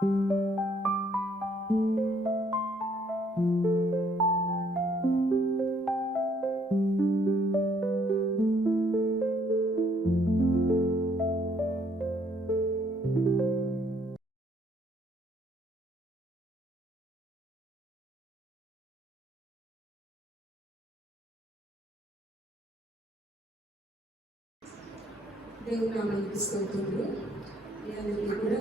దేవుని నామానికి స్తోత్రములు. మీ అందరికీ కూడా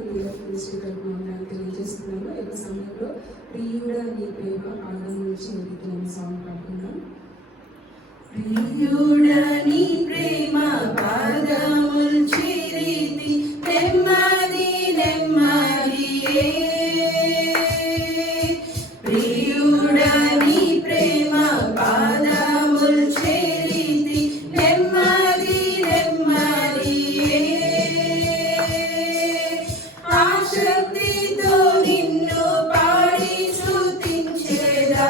శ్రీకరణ తెలియజేస్తున్నాను. ఈ సమయంలో ప్రియుడా నీ ప్రేమ పాదం నుంచి ఎదుగుతున్న సాంగ్ పాడుకుందాం. ప్రియుడా నీ ప్రేమ పాదముల్ చేరితి నెమ్మది నెమ్మదియే. ప్రియుడా నీ ప్రేమ పాదముల్ చేరితి నెమ్మది నెమ్మదియే. ఆశక్తితో నిన్ను పాడి స్తుతించేదా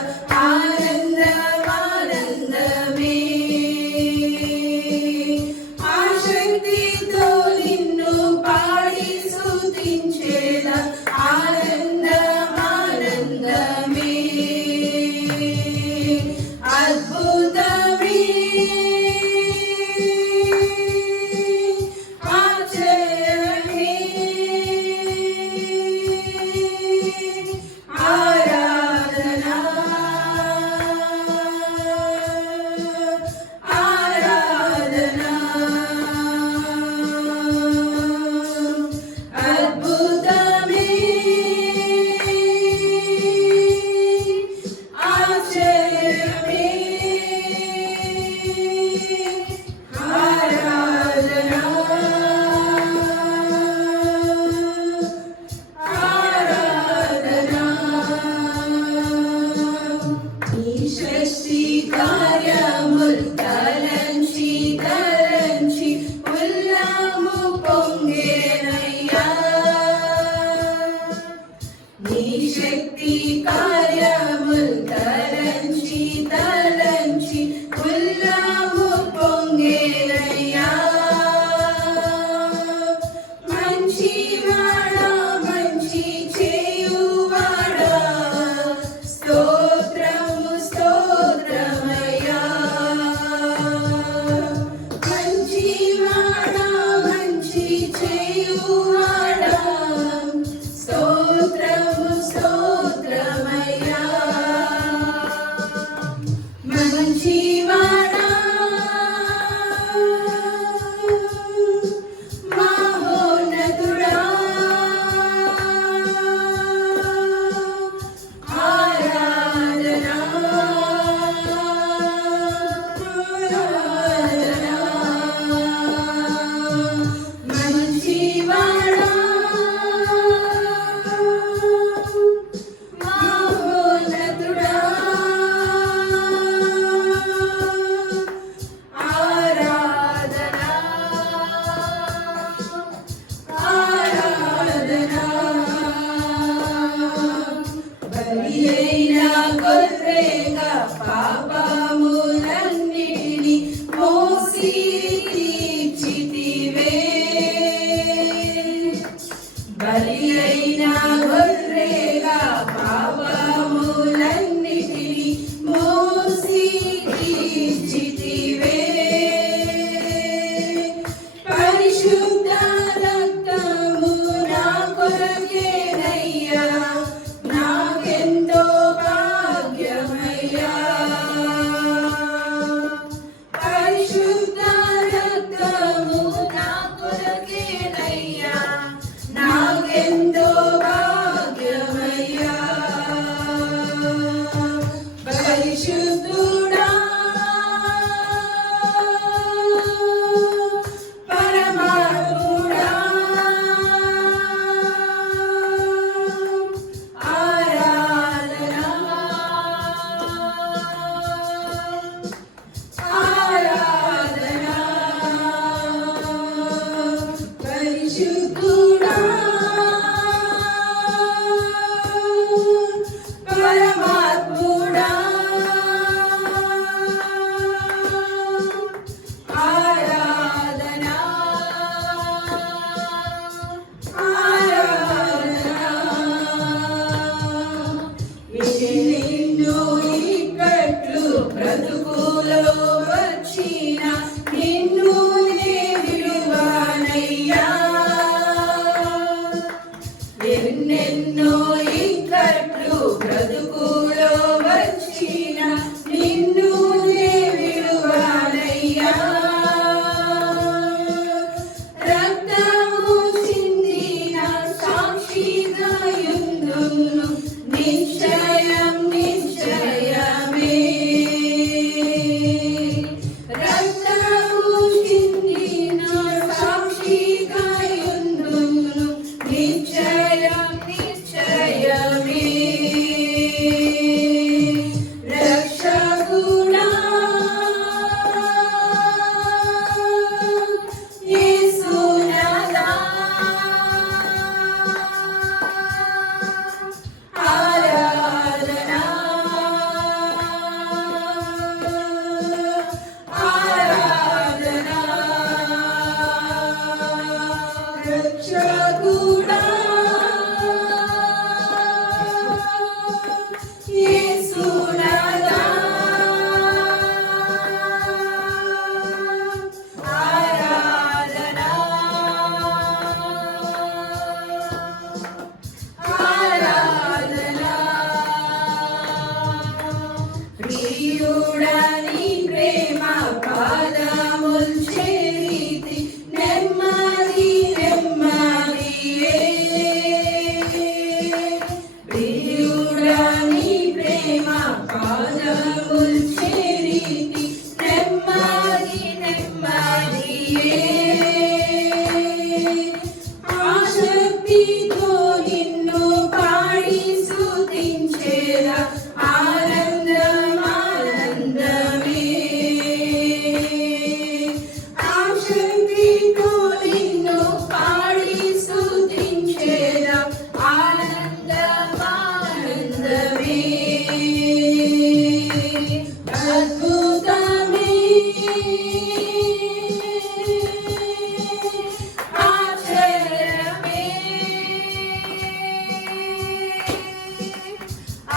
ఆశ్చర్యమే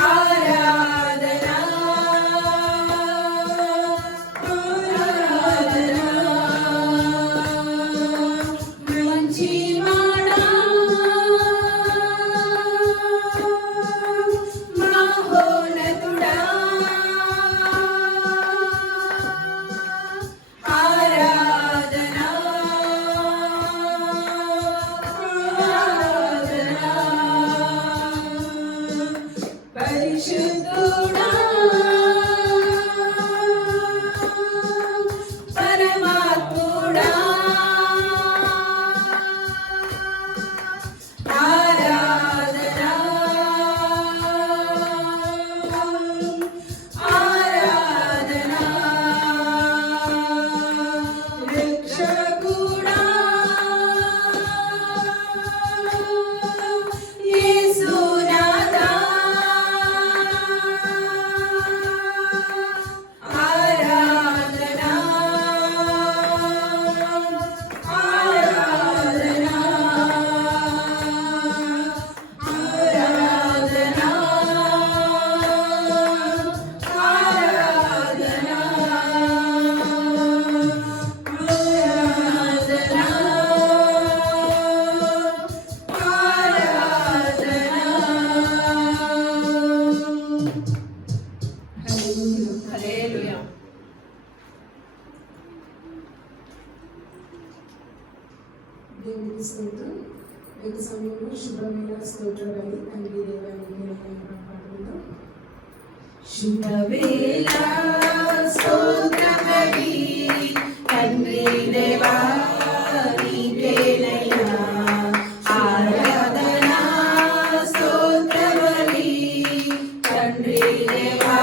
ఆరాధనా మంచివాడా మహోన్నతుడా ఆరాధనా ఆరాధనా పరిశుద్ధుడా పరమాత్ముడా ఆరాధనా ఆరాధనా రక్షకుడా యేసునాథా ఆరాధనా ఆరాధనా ఆరాధనా ఆరాధనా హల్లెలూయా. దేవునికి స్తోత్రం. ఈ సమయంలో శుభమైన స్తోత్రాలు తండ్రి దేవానికి పాడుకుందాం. శుభవేళ స్తోత్రబలి తండ్రి దేవా నీకేనయ్యా ఆరాధనా స్తోత్రబలి తండ్రి దేవా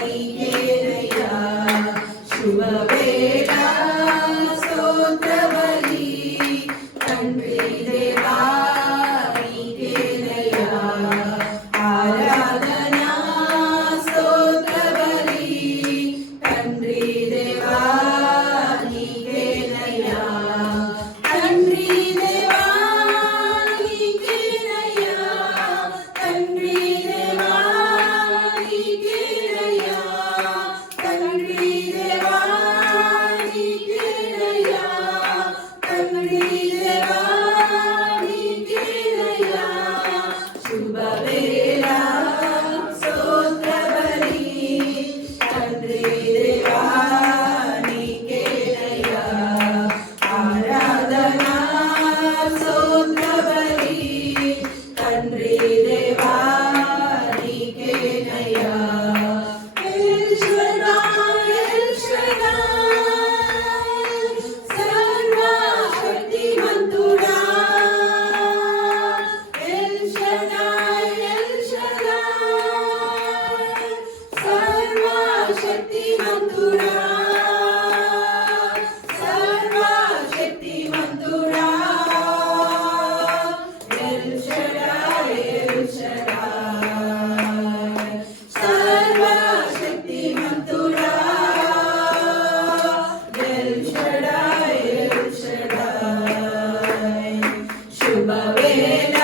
నీకేనయ్యా శుభవేళ స్తోత్రబలి తండ్రి దేవా నీకేనయ్యా ఆరాధనా స్తోత్రబలి తండ్రి దేవా నీకేనయ్యా తండ్రి దేవా నీకేనయ్యా తండ్రి దేవా నీకేనయ్యా తండ్రి దేవా నీకేనయ్యా తండ్రి దేవా నీకేనయ్యా శుభవేళ స్తోత్రబలి తండ్రి దేవా నీకేనయ్యా ఆరాధనా స్తోత్రబలి తండ్రి దేవా నీకేనయ్యా ఎల్ షడాయ్ ఎల్ షడాయ్ సర్వశక్తిమంతుడా ఎల్ షడాయ్ సర్వశక్తిమంతుడా సర్వశక్తిమంతుడా ఎల్ షడాయ్ సర్వశక్తిమంతుడా ఎల్ షడాయ్ శుభవేళ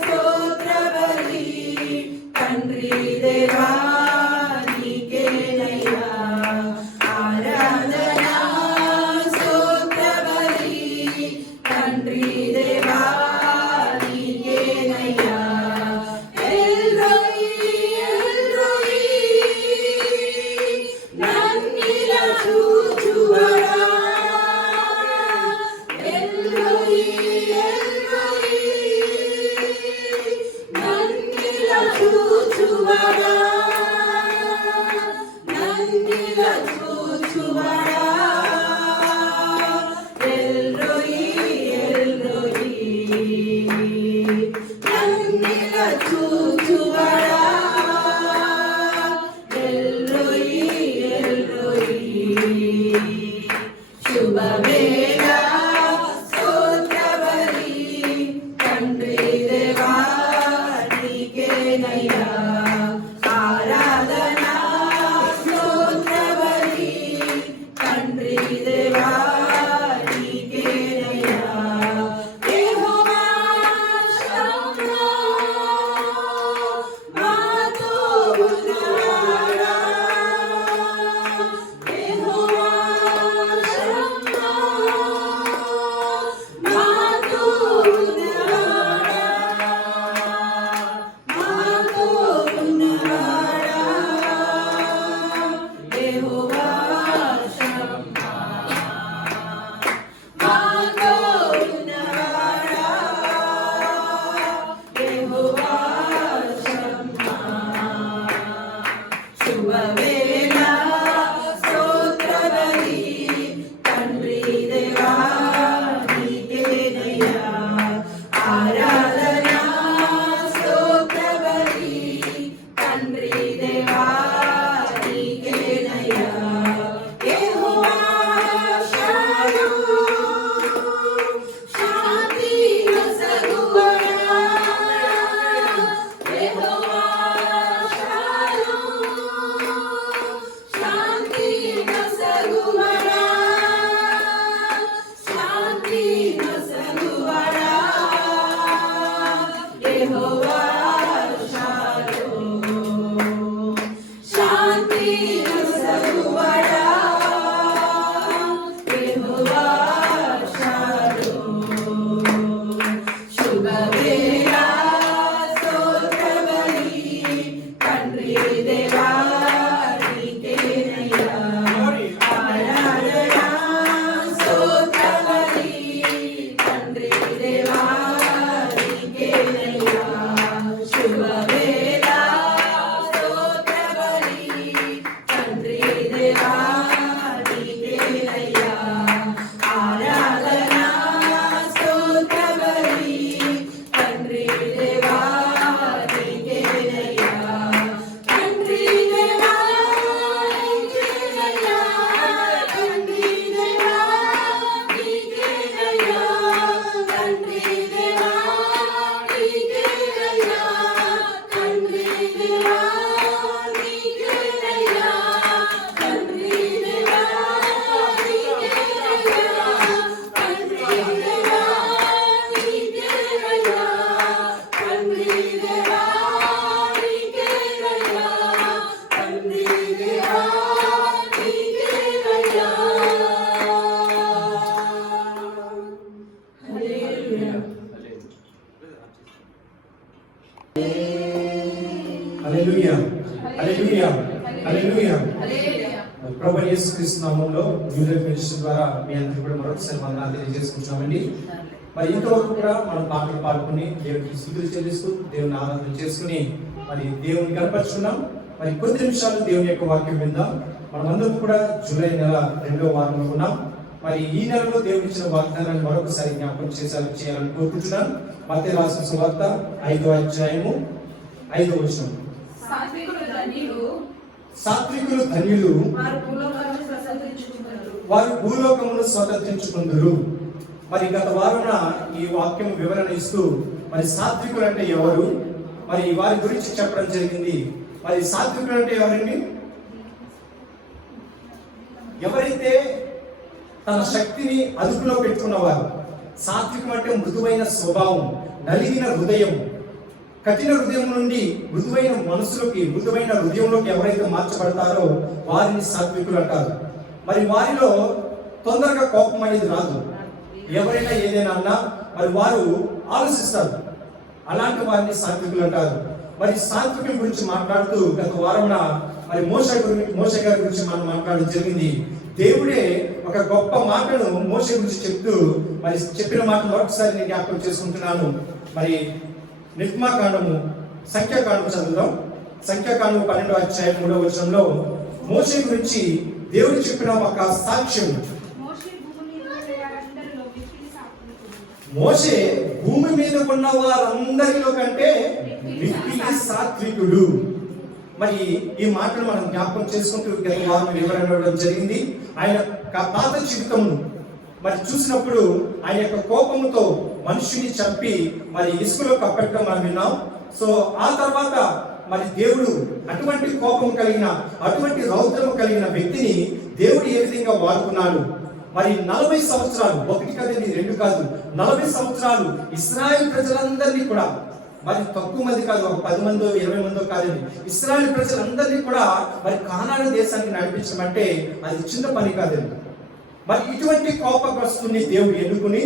స్తోత్రబలి తండ్రి దేవా నీకేనయ్యా ఆరాధనా స్తోత్రబలి తండ్రి దేవా నీకేనయ్యా ఎల్ రోయి నన్నిలా చూచువడా ఎల్ రోయి నన్నిలా చూచువడా నన్నిలా చూచువడా ఎల్ రోయి నన్నిలా చూచువడా ఎల్ రోయి శుభవేళ స్తోత్రబలి తండ్రి దేవా నీకేనయ్యా ఆరాధనా స్తోత్రబలి తండ్రి దేవా నీకేనయ్యా యెహోవా షమ్మా మాతో ఉన్నవాడా యెహోవా షమ్మా మాతో ఉన్నవాడా మాతో ఉన్నవాడా యెహోవా షమ్మా మాతో ఉన్నవాడా యెహోవా షమ్మా శుభవేళ స్తోత్రబలి తండ్రి దేవా నీకేనయ్యా ఆరాధన స్తోత్రబలి తండ్రి దేవా నీకేనయ్యా యెహోవా షాలోమ్ శాంతి నొసగువడా యెహోవా షాలోమ్ శాంతి నొసగువడా శాంతి నొసగువడా యెహోవా షాలోమ్ శాంతి నొసగువడా యెహోవా షాలోమ్ శుభవేళ స్తోత్రబలి తండ్రి దేవా నీకేనయ్యా ఆరాధన స్తోత్రబలి తండ్రి దేవా నీకేనయ్యా శుభవేళ స్తోత్రబలి తండ్రి దేవా నీకేనయ్యా ఆరాధన స్తోత్రబలి తండ్రి దేవా నీకేనయ్యా తండ్రి దేవా నీకేనయ్యా తండ్రి దేవా నీకేనయ్యా తండ్రి దేవా నీకేనయ్యా తండ్రి దేవా నీకేనయ్యా తండ్రి దేవా నీకేనయ్యా తండ్రి దేవా నీకేనయ్యా తండ్రి దేవా నీకేనయ్యా హల్లెలూయా హల్లెలూయా హల్లెలూయా హల్లెలూయా హల్లెలూయా ప్రభు యేసుక్రీస్తు నామములో యూనియన్ మినిస్ట్రీ ద్వారా మీ అందరికీ కూడా మరొకసారి వందనాలు తెలియజేసుకుంటున్నామండి. మరి ఇంతవరకు కూడా మనం పాటలు పాడుకుని దేవునికి స్తుతులు చెల్లిస్తూ దేవుని ఆరాధన చేసుకుని మరి దేవుని కనపరుచుకున్నాం. మరి కొద్ది నిమిషాలు దేవుని యొక్క వాక్యం విందాం. మనమందరం కూడా జూలై నెల 2వ వారంలో ఉన్నాం. మరి ఈ నెలలో దేవుని ఇచ్చిన వాగ్దానాన్ని మరొకసారి జ్ఞాపకం చేయాలని కోరుకుంటున్నాను. మత్తయి రాసిన సువార్త 5వ అధ్యాయము 5వ వచనం. సాత్వికులు ధన్యులు వారు భూలోకమును స్వతంత్రించుకుందరు. మరి గత వారున ఈ వాక్యం వివరణ ఇస్తూ మరి సాత్వికులు అంటే ఎవరు, మరి వారి గురించి చెప్పడం జరిగింది. మరి సాత్వికులు అంటే ఎవరండి? ఎవరైతే తన శక్తిని అదుపులో పెట్టుకున్నవారు. సాత్వికం అంటే మృదువైన స్వభావం, నలిగిన హృదయం, కఠిన హృదయం నుండి మృదువైన మనసులోకి, మృదువైన హృదయంలోకి ఎవరైతే మార్చబడతారో వారిని సాత్వికులు అంటారు. మరి వారిలో తొందరగా కోపం అనేది రాదు. ఎవరైనా ఏదైనా అన్నా మరి వారు ఆలోచిస్తారు. అలాంటి వారిని సాత్వికులు అంటారు. మరి సాత్వికుల గురించి మాట్లాడుతూ గత వారమున మరి మోషే గారి గురించి మనం మాట్లాడడం జరిగింది. దేవుడే ఒక గొప్ప మాటను మోషే గురించి చెప్తూ మరి చెప్పిన మాట మరొకసారి నేను జ్ఞాపకం చేసుకుంటున్నాను. మరి నిర్మాకాండము సంఖ్యాకాండం చదువుదాం. సంఖ్యాకాండం 12వ అధ్యాయం 3వ వచనంలో మోషే గురించి దేవుడు చెప్పిన ఒక సాక్ష్యం. మోషే భూమి మీద ఉన్న వారందరిలో కంటే మిక్కిలి సాత్వికుడు. మరి ఈ మాటను మనం జ్ఞాపకం చేసుకుంటూ గత వారం వివరణ ఇవ్వడం జరిగింది. ఆయన పాత జీవితమును మరి చూసినప్పుడు ఆయన యొక్క కోపంతో మనుషుని చంపి మరి ఇసుకలో కప్పట్టడం మనం విన్నాం. సో ఆ తర్వాత మరి దేవుడు అటువంటి కోపం కలిగిన, అటువంటి రౌద్రము కలిగిన వ్యక్తిని దేవుడు ఏ విధంగా వాడుకున్నాడు. మరి 40 సంవత్సరాలు, ఒకటి కాదండి, 2 కాదు, 40 సంవత్సరాలు ఇశ్రాయేల్ ప్రజలందరినీ కూడా, మరి తక్కువ మంది కాదు, ఒక 10 మందో 20 మందో కాదండి, ఇశ్రాయేల్ ప్రజలందరినీ కూడా మరి కానాను దేశానికి నడిపించడం అంటే అది చిన్న పని కాదండి. మరి ఇటువంటి కోపగ్రస్తుని దేవుడు ఎన్నుకుని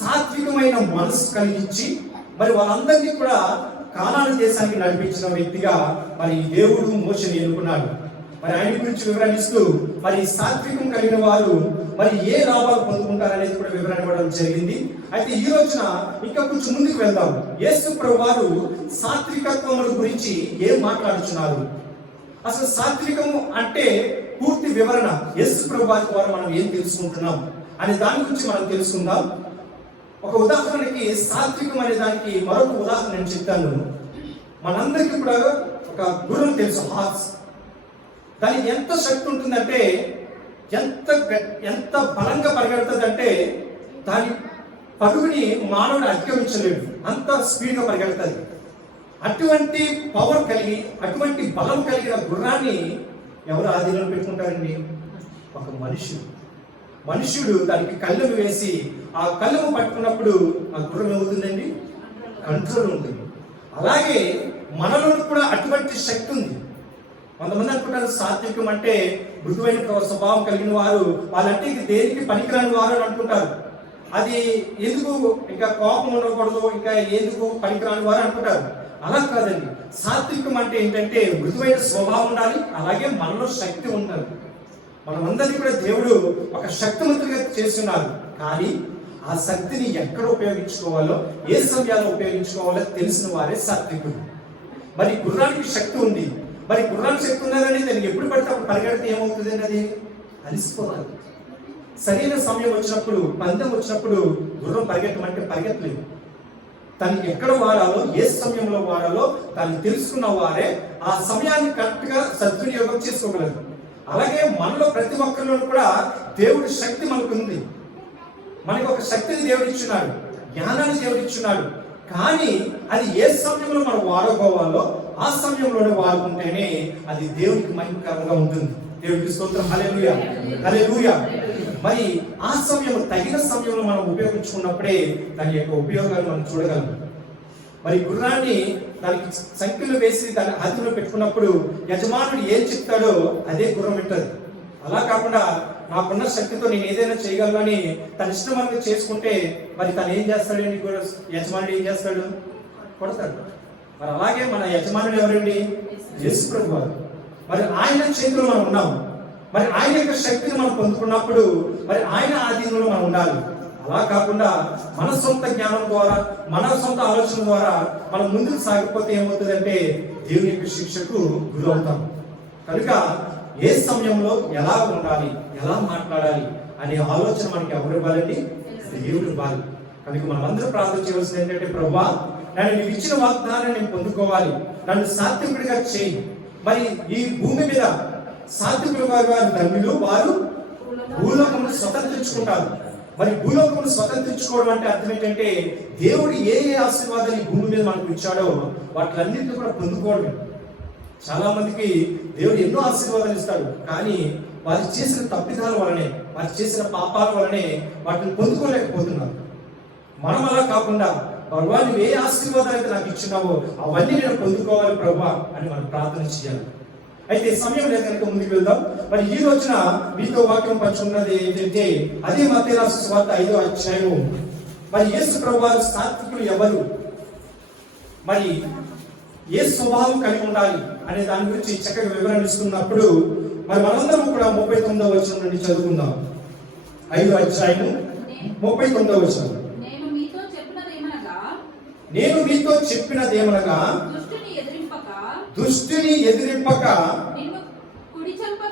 సాత్వికమైన మనసు కలిగించి మరి వాళ్ళందరినీ కూడా కానాను దేశానికి నడిపించిన వ్యక్తిగా మరి దేవుడు మోషేని ఎన్నుకున్నాడు. మరి ఆయన గురించి వివరణిస్తూ మరి సాత్వికం కలిగిన వారు మరి ఏ లాభాలు పొందుకుంటారనేది కూడా వివరణ ఇవ్వడం జరిగింది. అయితే ఈ రోజున ఇంకా కొంచెం ముందుకు వెళ్దాం. యేసు ప్రభు వారు సాత్వికత్వముల గురించి ఏం మాట్లాడుతున్నారు, అసలు సాత్వికము అంటే పూర్తి వివరణ యేసు ప్రభు వారి ద్వారా మనం ఏం తెలుసుకుంటున్నాం అనే దాని గురించి మనం తెలుసుకుందాం. ఒక ఉదాహరణకి సాత్వికం అనే దానికి మరొక ఉదాహరణ నేను చెప్తాను. మనందరికీ కూడా ఒక గుర్రం తెలుసు, హార్స్. దానికి ఎంత శక్తి ఉంటుందంటే, ఎంత బలంగా పరిగెడుతుందంటే దాని పరుగుని మానవుడు అధిగమించలేడు, అంత స్పీడ్గా పరిగెడుతుంది. అటువంటి పవర్ కలిగి, అటువంటి బలం కలిగిన గుర్రాన్ని ఎవరు ఆధీనంలో పెట్టుకుంటారండి? ఒక మనుష్యుడు దానికి కళ్ళెము వేసి ఆ కళ్ళెము పట్టుకున్నప్పుడు ఆ గుర్రం ఏమవుతుందండి? కంట్రోల్ ఉంటుంది. అలాగే మనలో కూడా అటువంటి శక్తి ఉంది. కొంతమంది అనుకుంటారు సాత్వికం అంటే మృదువైన స్వభావం కలిగిన వారు, వాళ్ళంటే దేనికి పనికిరాని వారు అని అనుకుంటారు. అది ఎందుకు ఇంకా కోపం ఉండకూడదు, ఇంకా ఎందుకు పనికిరాని వారు అనుకుంటారు. అలా కాదండి. సాత్వికం అంటే ఏంటంటే మృదువైన స్వభావం ఉండాలి, అలాగే మనలో శక్తి ఉండాలి. మనమందరినీ కూడా దేవుడు ఒక శక్తివంతులుగా చేస్తున్నారు. కానీ ఆ శక్తిని ఎక్కడ ఉపయోగించుకోవాలో, ఏ సమయాల్లో ఉపయోగించుకోవాలో తెలిసిన వారే సాత్వికుడు. మరి గుర్రానికి శక్తి ఉంది. మరి గుర్రానికి శక్తి ఉన్నదని దానికి ఎప్పుడు పడితే అప్పుడు పరిగెడితే ఏమవుతుంది? అది అలిసిపోతుంది. సరైన సమయం వచ్చినప్పుడు, పందెం వచ్చినప్పుడు గుర్రం పరిగెట్టమంటే పరిగెత్తలేదు. తనకి ఎక్కడ వాడాలో, ఏ సమయంలో వాడాలో దాన్ని తెలుసుకున్న వారే ఆ సమయాన్ని కరెక్ట్గా సద్వినియోగం చేసుకోగలరు. అలాగే మనలో ప్రతి ఒక్కరిలో కూడా దేవుడి శక్తి మనకు ఉంది. మనకు ఒక శక్తిని దేవుడు ఇచ్చున్నాడు, జ్ఞానాన్ని దేవుడు ఇచ్చున్నాడు. కానీ అది ఏ సమయంలో మనం వాడుకోవాలో ఆ సమయంలోనే వాడుకుంటేనే అది దేవునికి మహిమకరంగా ఉంటుంది. దేవుడికి స్తోత్రం. హల్లెలూయా, హల్లెలూయా. మరి ఆ సమయం, తగిన సమయంలో మనం ఉపయోగించుకున్నప్పుడే దాని యొక్క ఉపయోగాలు మనం చూడగలం. మరి గుర్రాన్ని దానికి సంఖ్యలు వేసి దాన్ని ఆదిలో పెట్టుకున్నప్పుడు యజమానుడు ఏం చెప్తాడో అదే గుర్రం వింటది. అలా కాకుండా నాకున్న శక్తితో నేను ఏదైనా చేయగలను అని తన ఇష్టం వరకు చేసుకుంటే మరి తను ఏం చేస్తాడండి? యజమానుడు ఏం చేస్తాడు? కొడతాడు. మరి అలాగే మన యజమానుడు ఎవరండి? యేసు ప్రభు వారు. మరి ఆయన చేతిలో మనం ఉన్నాం. మరి ఆయన యొక్క శక్తిని మనం పొందుకున్నప్పుడు మరి ఆయన ఆధీనంలో మనం ఉండాలి. అలా కాకుండా మన సొంత జ్ఞానం ద్వారా, మన సొంత ఆలోచన ద్వారా మనం ముందుకు సాగిపోతే ఏమవుతుందంటే దేవుని యొక్క శిక్షకు గురవుతాం. కనుక ఏ సమయంలో ఎలా ఉండాలి, ఎలా మాట్లాడాలి అనే ఆలోచన మనకి ఎవరు ఇవ్వాలండి? దేవుడు ఇవ్వాలి. కనుక మనం అందరూ ప్రార్థన చేయవలసింది ఏంటంటే, ప్రభువా నన్ను నీవు ఇచ్చిన వాగ్దానాన్ని నేను పొందుకోవాలి, నన్ను సాత్వికుడిగా చేయి. మరి ఈ భూమి మీద సాత్వికులు వారు ధన్యులు, వారు భూలోకమును స్వతంత్రించుకుంటారు. మరి భూలోకమును స్వతంత్రించుకోవడం అంటే అర్థం ఏంటంటే దేవుడు ఏ ఏ ఆశీర్వాదాలు ఈ భూమి మీద మనకు ఇచ్చాడో వాటిలన్నింటినీ కూడా పొందుకోవడం. చాలా మందికి దేవుడు ఎన్నో ఆశీర్వాదాలు ఇస్తాడు, కానీ వారు చేసిన తప్పిదాల వలనే, వారు చేసిన పాపాల వలనే వాటిని పొందుకోలేకపోతున్నారు. మనం అలా కాకుండా ప్రభువా నువ్వు ఏ ఆశీర్వాదాలు అయితే నాకు ఇచ్చినావో అవన్నీ నేను పొందుకోవాలి ప్రభువా అని మనం ప్రార్థన చేయాలి. అయితే సమయం లేదు కనుక ముందుకు వెళ్దాం. మరి ఈ రోజున మీతో వాక్యం పంచుకున్నది ఏంటంటే అదే మత్తయి రాసిన సువార్త 5వ అధ్యాయం. మరి యేసు ప్రభువారు సాత్వికులు ఎవరు, మరి ఏ స్వభావం కలిగి ఉండాలి అనే దాని గురించి చక్కగా వివరణ ఇస్తున్నప్పుడు మరి మనందరం కూడా 39వ వచనం నుండి చదువుకుందాం. 5వ అధ్యాయం 39వ వచనం. నేను మీతో చెప్పినదేమనగా దుష్టుని ఎదిరింపక నిన్ను కుడి చెంప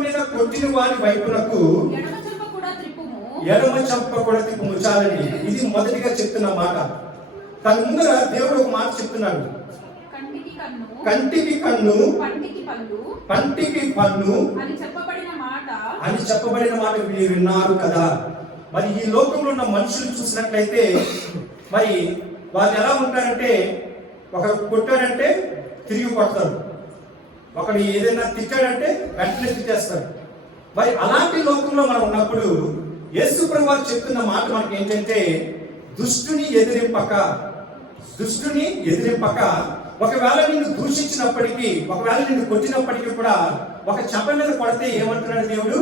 మీద కొట్టిన వాని వైపునకు ఎడమ చెంప కూడా త్రిప్పుము. చాలండి, ఇది మొదటిగా చెప్తున్న మాట. తన ముందర దేవుడు ఒక మాట చెప్తున్నాడు. కంటికి కన్ను పంటికి పన్ను అని చెప్పబడిన మాట మీరు విన్నారు కదా. మరి ఈ లోకంలో ఉన్న మనుషులు చూసినట్లయితే మరి వాళ్ళు ఎలా ఉంటారంటే ఒకరు కొట్టాడంటే తిరిగి కొడతారు, ఒకడు ఏదైనా తిట్టాడంటే వెంటనే తిట్టేస్తారు. మరి అలాంటి లోకంలో మనం ఉన్నప్పుడు యేసు ప్రభు వారు చెప్తున్న మాట మనకి ఏంటంటే దుష్టుని ఎదిరింపక ఒకవేళ నిన్ను దూషించినప్పటికీ, ఒకవేళ నిన్ను కొట్టినప్పటికీ కూడా ఒక చెంప మీద కొడితే ఏమంటున్నాడు దేవుడు?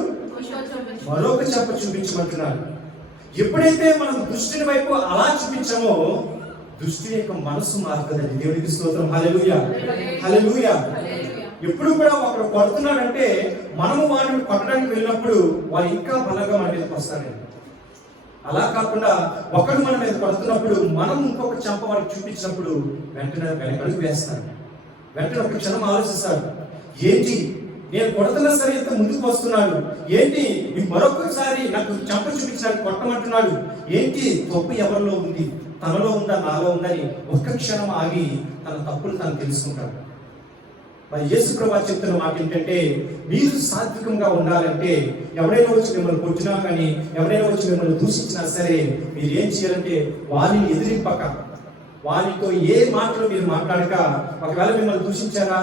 మరొక చెంప చూపించమంటున్నాడు. ఎప్పుడైతే మనం దుష్టుని వైపు అలా చూపించామో దుష్టుని యొక్క మనసు మారుతుందండి. దేవుడికి స్తోత్రం. హల్లెలూయా, హల్లెలూయా. ఎప్పుడు కూడా ఒకరు కొడుతున్నాడంటే మనము వాడిని కొట్టడానికి వెళ్ళినప్పుడు వాడు ఇంకా బలంగా మన మీదకి వస్తాడండి. అలా కాకుండా ఒకడు మన మీద కొడుతున్నప్పుడు మనం ఇంకొక చెంప వాడికి చూపించినప్పుడు వెంటనే వెనకడుగు వేస్తాడు. వెంటనే ఒక క్షణం ఆలోచిస్తాడు, ఏంటి నేను కొడుతున్నా సరే ఇంత ముందుకు వస్తున్నాడు, ఏంటి మరొకసారి నాకు చెంప చూపించినాడు, కొట్టమంటున్నాడు, ఏంటి తప్పు ఎవరిలో ఉంది, తనలో ఉందా నాలో ఉందని ఒక్క క్షణం ఆగి తన తప్పులు తను తెలుసుకుంటాడు. మరి యేసు ప్రభువు చెప్తున్న మాట ఏంటంటే మీరు సాత్వికంగా ఉండాలంటే ఎవరైనా వచ్చి మిమ్మల్ని కొట్టినా కానీ, ఎవరైనా వచ్చి మిమ్మల్ని దూషించినా సరే మీరు ఏం చేయాలంటే వారిని ఎదిరింపక, వారితో ఏ మాటలు మీరు మాట్లాడక, ఒకవేళ మిమ్మల్ని దూషించారా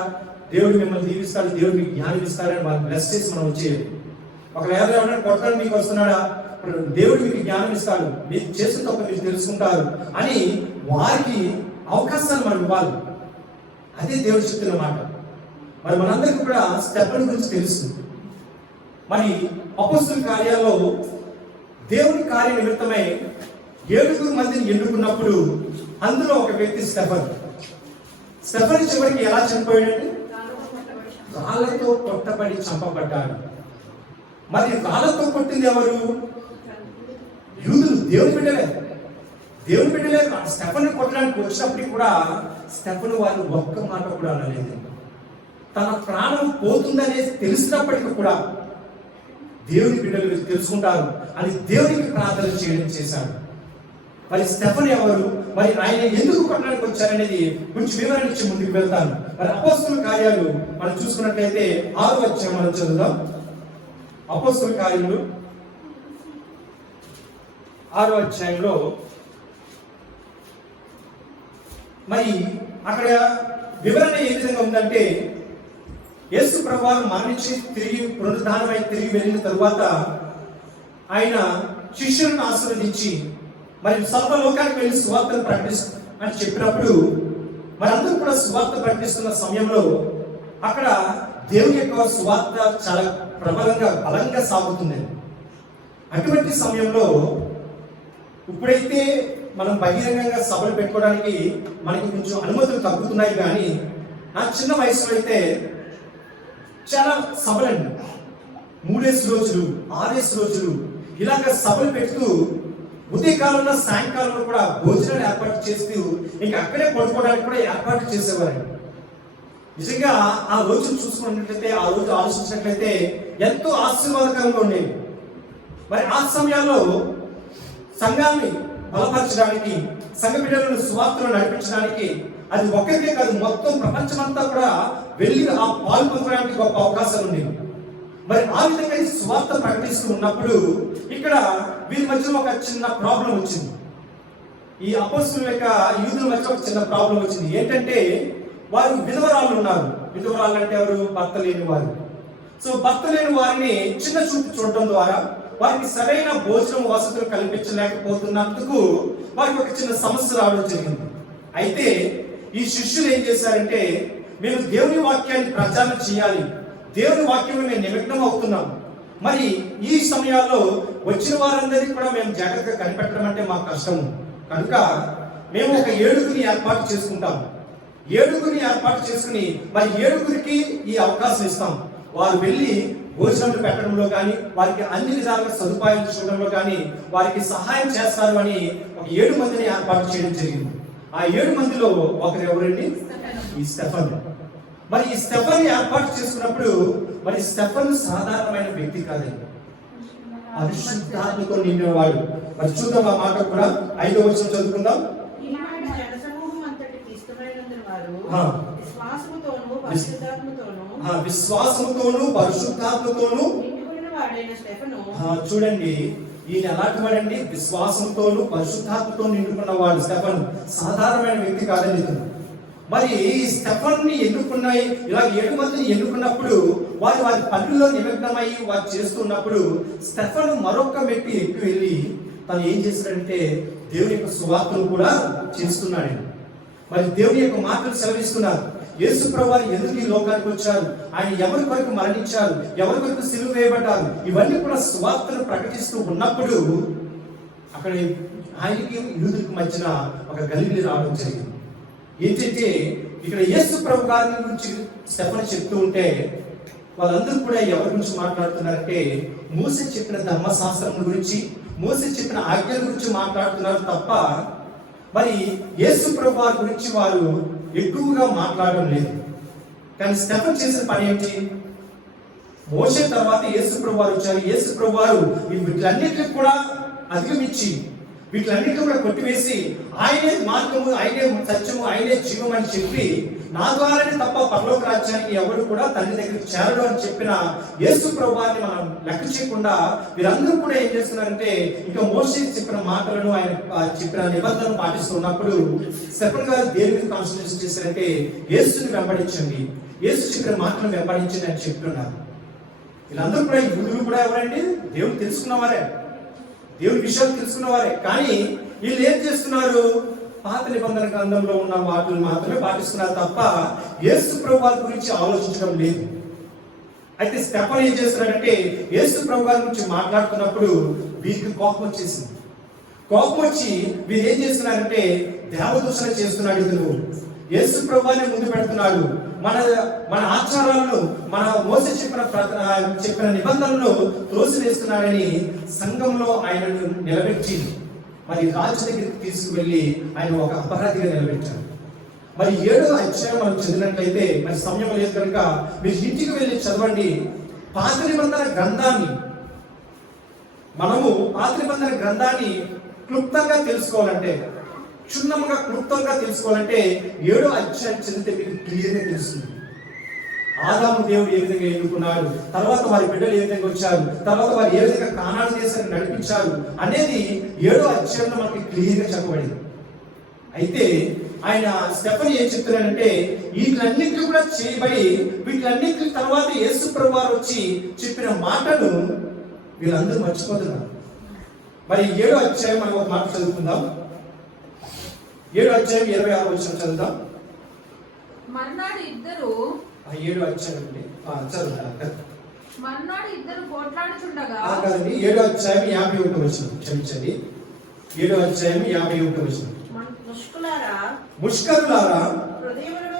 దేవుడు మిమ్మల్ని దీవిస్తాడు, దేవుడు మీకు జ్ఞానం ఇస్తాడని వాళ్ళని బ్లెస్ చేసి మనం వచ్చేయాలి. ఒకవేళ ఎవరైనా కొడతాడు మీకు వస్తున్నాడా, దేవుడు మీకు జ్ఞానం ఇస్తాడు, మీరు చేసిన తప్ప మీరు తెలుసుకుంటారు అని వారికి అవకాశాలు మనం ఇవ్వాలి. అదే దేవుడు చెప్తున్న మాట. మరి మనందరికీ కూడా స్టెఫెను గురించి తెలుసు. మరి అపోస్తలుల కార్యాల్లో దేవుని కార్య నిమిత్తమై 7 మందిని ఎన్నుకున్నప్పుడు అందులో ఒక వ్యక్తి స్టెఫెను చివరికి ఎలా చనిపోయాడంటే రాళ్లతో కొట్టబడి చంపబడ్డాడు. మరి రాళ్లతో కొట్టింది ఎవరు? యూదులు, దేవుని బిడ్డలే. స్టెఫెను కొట్టడానికి వచ్చినప్పటికి కూడా స్టెఫెను వారు ఒక్క మాట కూడా అనలేదు. తన ప్రాణం పోతుందనే తెలిసినప్పటికీ కూడా దేవుని బిడ్డలు తెలుసుకుంటారు అని దేవునికి ప్రార్థన చేశాడు. మరి స్టెఫెను ఎవరు, మరి ఆయన ఎందుకు కొట్టడానికి వచ్చారనేది కొంచెం వివరణ ఇచ్చి ముందుకు వెళ్తాను. మరి అపోస్తలుల కార్యాలు మనం చూసుకున్నట్లయితే 6వ అధ్యాయం మనం చదువుదాం. అపోస్తలుల కార్యాలు 6వ అధ్యాయంలో మరి అక్కడ వివరణ ఏ విధంగా ఉందంటే యేసు ప్రభువు మరణించి తిరిగి పునరుద్ధానమై తిరిగి వెళ్ళిన తరువాత ఆయన శిష్యులను ఆశీర్వదించి మరి సర్వలోకానికి వెళ్ళి సువార్తను ప్రకటిస్తూ అని చెప్పినప్పుడు మరి అందరూ కూడా సువార్త ప్రకటిస్తున్న సమయంలో అక్కడ దేవుని యొక్క సువార్త చాలా ప్రబలంగా బలంగా సాగుతుంది. అటువంటి సమయంలో ఇప్పుడైతే మనం బహిరంగంగా సభలు పెట్టుకోవడానికి మనకి కొంచెం అనుమతులు తగ్గుతున్నాయి, కానీ నా చిన్న వయసులో అయితే చాలా సభలండి 3 రోజులు 6 రోజులు ఇలాగ సభలు పెడుతూ ఉదయకాలంలో సాయంకాలంలో కూడా భోజనాలు ఏర్పాటు చేస్తూ ఇంకా అక్కడే పడుకోవడానికి కూడా ఏర్పాటు చేసేవారండి. నిజంగా ఆ రోజులు చూసుకున్నట్లయితే, ఆ రోజు ఆలోచించినట్లయితే ఎంతో ఆశీర్వాదకరంగా ఉండేవి. మరి ఆ సమయాల్లో సంఘాన్ని బలపరచడానికి, సంఘ బిడ్డలను సువార్తను నడిపించడానికి అది ఒక్కరికే కాదు, మొత్తం ప్రపంచమంతా కూడా వెళ్ళి ఆ పాల్పొందడానికి గొప్ప అవకాశాలు ఉండేవి. మరి ఆ విధంగా ఈ సువార్త ప్రకటిస్తూ ఉన్నప్పుడు ఇక్కడ వీరి మధ్య ఒక చిన్న ప్రాబ్లం వచ్చింది. ఈ అపోస్తలుల యొక్క యూదుల మధ్య ఒక చిన్న ప్రాబ్లం వచ్చింది. ఏంటంటే వారు విధవరాళ్ళు ఉన్నారు. విధవరాళ్ళు అంటే ఎవరు? భర్త లేని వారు. సో భర్త లేని వారిని చిన్న చూపు చూడటం ద్వారా వారికి సరైన భోజనం వసతులు కల్పించలేకపోతున్నందుకు వారికి ఒక చిన్న సమస్య రావడం జరిగింది. అయితే ఈ శిష్యులు ఏం చేశారంటే, మేము దేవుని వాక్యాన్ని ప్రచారం చేయాలి, దేవుని వాక్యంలో మేము నిమగ్నం అవుతున్నాం, మరి ఈ సమయాల్లో వచ్చిన వారందరికీ కూడా మేము జాగ్రత్తగా కనిపెట్టడం అంటే మాకు కష్టము, కనుక మేము ఒక 7 ఏర్పాటు చేసుకుంటాం. 7 ఏర్పాటు చేసుకుని మరి 7 ఈ అవకాశం ఇస్తాం. వారు వెళ్ళి భోజనాలు పెట్టడంలో కానీ, వారికి అన్ని విధాలుగా సదుపాయాలు చూడడంలో కానీ వారికి సహాయం చేస్తారు అని ఒక 7 మందిని ఏర్పాటు చేయడం జరిగింది. ఆ 7 మందిలో ఒకరు ఎవరండి? ఈ స్టెఫెను. మరి ఈ స్టెఫెను ఏర్పాటు చేసుకున్నప్పుడు మరి స్టెఫెను సాధారణమైన వ్యక్తి కాదండి, పరిశుద్ధాత్మతో నిండినవాడు. మరి చూద్దాం ఆ మాట కూడా 5వ వచనం చదువుకుందాం. విశ్వాసముతోను పరిశుద్ధాత్మతోను చూడండి, ఈయన ఎలాంటి వాడండి? విశ్వాసంతోనూ పరిశుద్ధాత్మతో నిండుకున్నవాడు స్టెఫను. సాధారణమైన వ్యక్తి కాదండి ఇతను. మరి ఈ స్టెఫన్ని ఎన్నుకున్నాయి, ఇలా 7 మందిని ఎన్నుకున్నప్పుడు వారి వారి పనుల్లో నిమగ్నమై వారు చేస్తున్నప్పుడు స్టెఫను మరొక మెట్టు ఎక్కి వెళ్ళి తను ఏం చేశాడంటే దేవుని యొక్క సువార్తను కూడా చేస్తున్నాడు. మరి దేవుని యొక్క మాటలు సెలవిస్తున్నారు. యేసు ప్రభువు ఎందుకు ఈ లోకానికి వచ్చారు, ఆయన ఎవరి కొరకు మరణించారు, ఎవరి కొరకు సిలువ వేయబడ్డారు, ఇవన్నీ కూడా సువార్తను ప్రకటిస్తూ ఉన్నప్పుడు అక్కడ ఆయనకి యూదులకు మధ్యన ఒక గలిబిలి రావడం జరిగింది. ఏంటంటే ఇక్కడ యేసు ప్రభు గారి గురించి స్టెఫను చెప్తూ ఉంటే వాళ్ళందరూ కూడా ఎవరి గురించి మాట్లాడుతున్నారంటే మోసే చెప్పిన ధర్మశాస్త్రం గురించి, మోసే చెప్పిన ఆజ్ఞల గురించి మాట్లాడుతున్నారు తప్ప మరి యేసు ప్రభు వారి గురించి వారు ఎక్కువగా మాట్లాడడం లేదు. కానీ స్టెఫన్ చేసిన పని ఏంటి? మోసే తర్వాత యేసు ప్రభు వారు వచ్చారు. యేసు ప్రభు వారు వీటిలన్నిటిని కూడా అధిగమించి వీటిలన్నిటిని కూడా కొట్టివేసి ఆయనే మార్గము, ఆయనే సత్యము, ఆయనే జీవం అని చెప్పి నా ద్వారానే తప్ప పరలోక రాజ్యానికి ఎవరు కూడా తండ్రి దగ్గరికి చేరడు అని చెప్పిన యేసు ప్రభువాన్ని మనం లెక్క చేయకుండా వీరందరూ కూడా ఏం చేస్తున్నారంటే ఇంకా మోసే చెప్పిన మాటలను, ఆయన చెప్పిన నిబంధనలు పాటిస్తున్నప్పుడు స్టెఫన్ గారు దేని మీద కాన్సన్ట్రేషన్ చేశారంటే యేసుని వెంబడించండి, యేసు చెప్పిన మాటలను వెంబడించండి అని చెప్తున్నారు. వీళ్ళందరూ కూడా యూదులు కూడా ఎవరండి? దేవుడు తెలుసుకున్నవారే, దేవుడి విషయాలు తెలుసుకున్నవారే. కానీ వీళ్ళు ఏం చేస్తున్నారు? పాత నిబంధన గ్రంథంలో ఉన్న వాటిని మాత్రమే పాటిస్తున్నారు తప్ప యేసు ప్రభు వారి గురించి ఆలోచించడం లేదు. అయితే స్టెఫన్ ఏం చేస్తున్నాడంటే యేసు ప్రభు వారి గురించి మాట్లాడుతున్నప్పుడు వీరికి కోపం వచ్చేసింది. కోపం వచ్చి వీరు ఏం చేస్తున్నారంటే దేవదూషణ చేస్తున్నాడు. ఇతను యేసు ప్రభువాన్ని ముందు పెడుతున్నాడు. మన ఆచారాలను, మన మోసే చెప్పిన నిబంధనలను త్రోసివేస్తున్నాడని సంఘంలో ఆయనను నిలబెట్టి మరి రాజు దగ్గరికి తీసుకువెళ్ళి ఆయన ఒక అపరాధిగా నిలబెట్టారు. మరి 7వ అధ్యాయం మనం చదివినట్లయితే మరి సమయం లేదు కనుక మీరు ఇంటికి వెళ్ళి చదవండి. పాత నిబంధన గ్రంథాన్ని మనము క్లుప్తంగా తెలుసుకోవాలంటే, క్షుణ్ణంగా క్లుప్తంగా తెలుసుకోవాలంటే 7వ అధ్యాయం చదివితే మీకు క్లియర్గా తెలుస్తుంది. ఆదాము దేవుడు ఏ విధంగా ఎన్నుకున్నాడు, తర్వాత వారి బిడ్డలు ఏ విధంగా వచ్చారు, తర్వాత వారు ఏ విధంగా కానాను దేశాన్ని నడిపించారు అనేది 7వ అధ్యాయంలో మనకి క్లియర్గా చెప్పబడింది. అయితే ఆయన స్టెఫన్ ఏం చెప్తున్నాడంటే వీటిలన్నింటినీ కూడా చేయబడి వీటిలన్నింటి తర్వాత యేసు ప్రభు వారు వచ్చి చెప్పిన మాటను వీళ్ళందరూ మర్చిపోతున్నారు. మరి 7వ అధ్యాయం మనం ఒక మాట చదువుకుందాం. 7వ అధ్యాయం 26వ వచనం చదువుదాం. మర్నాడు ఇద్దరు 7వ అధ్యాయం అండి చదువుతారు. మర్నాడు ఇద్దరు పోట్లాడుచుండగా కాదండి 7వ అధ్యాయం 51వ వచనం, క్షమించండి 7వ అధ్యాయం 51వ వచనం. ముష్కరులారా హృదయములను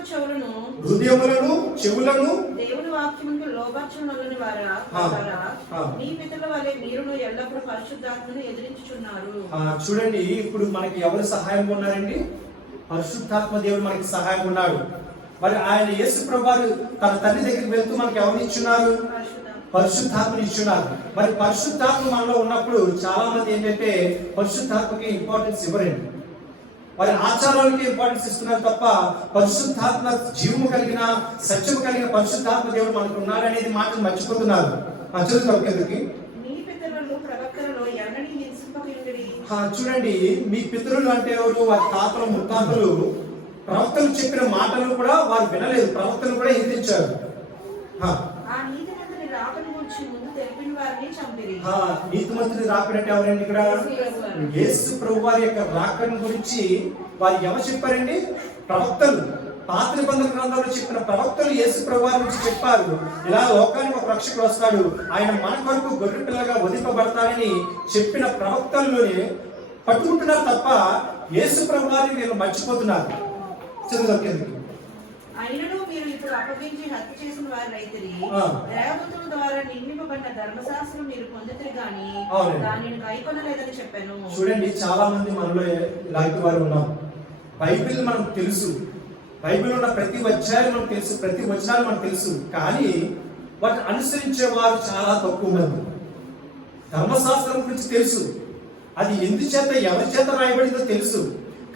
చెవులను దేవుని వాక్యముకు లోబర్చునని వారా మీ పితరుల వలె మీరును ఎల్లప్పుడూ పరిశుద్ధాత్మను ఎదిరించుచున్నారు. చూడండి, ఇప్పుడు మనకి ఎవరు సహాయంగా ఉన్నారండి? పరిశుద్ధాత్మ దేవుడు మనకి సహాయంగా ఉన్నాడు. మరి ఆయన యేసు ప్రభువు తన తండ్రి దగ్గరికి వెళ్తూ మనకి ఎవరిని ఇచ్చున్నారు? పరిశుద్ధాత్మని ఇచ్చున్నారు. మరి పరిశుద్ధాత్మ మనలో ఉన్నప్పుడు చాలా మంది ఏంటంటే పరిశుద్ధాత్మకి ఇంపార్టెన్స్ ఇవ్వరండి. వారి ఆచారాలకి ఇంపార్టెన్స్ ఇస్తున్నారు తప్ప పరిశుద్ధాత్మ జీవము కలిగిన, సత్యము కలిగిన పరిశుద్ధాత్మ దేవుడు మనకు ఉన్నాడు అనేది మాటలు మర్చిపోతున్నారు. చూడండి, మీ పితరులు అంటే ఎవరు? వారి తాతలు ముత్తాతలు ప్రవక్తలు చెప్పిన మాటలు కూడా వారు వినలేదు, ప్రవక్తలు కూడా ఎదిరించారు. నీతిమంతుని రాకడంటే ఎవరండి? ఇక్కడ యేసు ప్రభు వారి యొక్క రాకడ గురించి వారు ఎవరు చెప్పారండి? ప్రవక్తలు. పాత నిబంధన గ్రంథంలో చెప్పిన ప్రవక్తలు యేసు ప్రభు వారి గురించి చెప్పారు. ఇలా లోకానికి ఒక రక్షకుడు వస్తాడు, ఆయన మన కొరకు గొర్రె పిల్లగా వధింపబడతాడని చెప్పిన ప్రవక్తల్లోనే పట్టుకుంటున్నారు తప్ప యేసు ప్రభు వారిని వీళ్ళు మర్చిపోతున్నారు. అయినను మీరు ఇప్పుడు అప్పగించి హత్య చేసిన వారు రైతులు దేవదూతల ద్వారా నియమింపబడిన ధర్మశాస్త్రం మీరు పొందితే గాని దానిని కైకొనలేదని చెప్పాను. చూడండి, చాలా మంది మనలో ఇలాంటి వారు ఉన్నాం. బైబిల్ మనకు తెలుసు, బైబిల్ ఉన్న ప్రతి అధ్యాయం మనకు తెలుసు, ప్రతి వచనాలు మనకు తెలుసు. కానీ వాటిని అనుసరించే వారు చాలా తక్కువ మంది. ధర్మశాస్త్రం గురించి తెలుసు, అది ఎందుచేత ఎవరి చేత రాయబడిందో తెలుసు,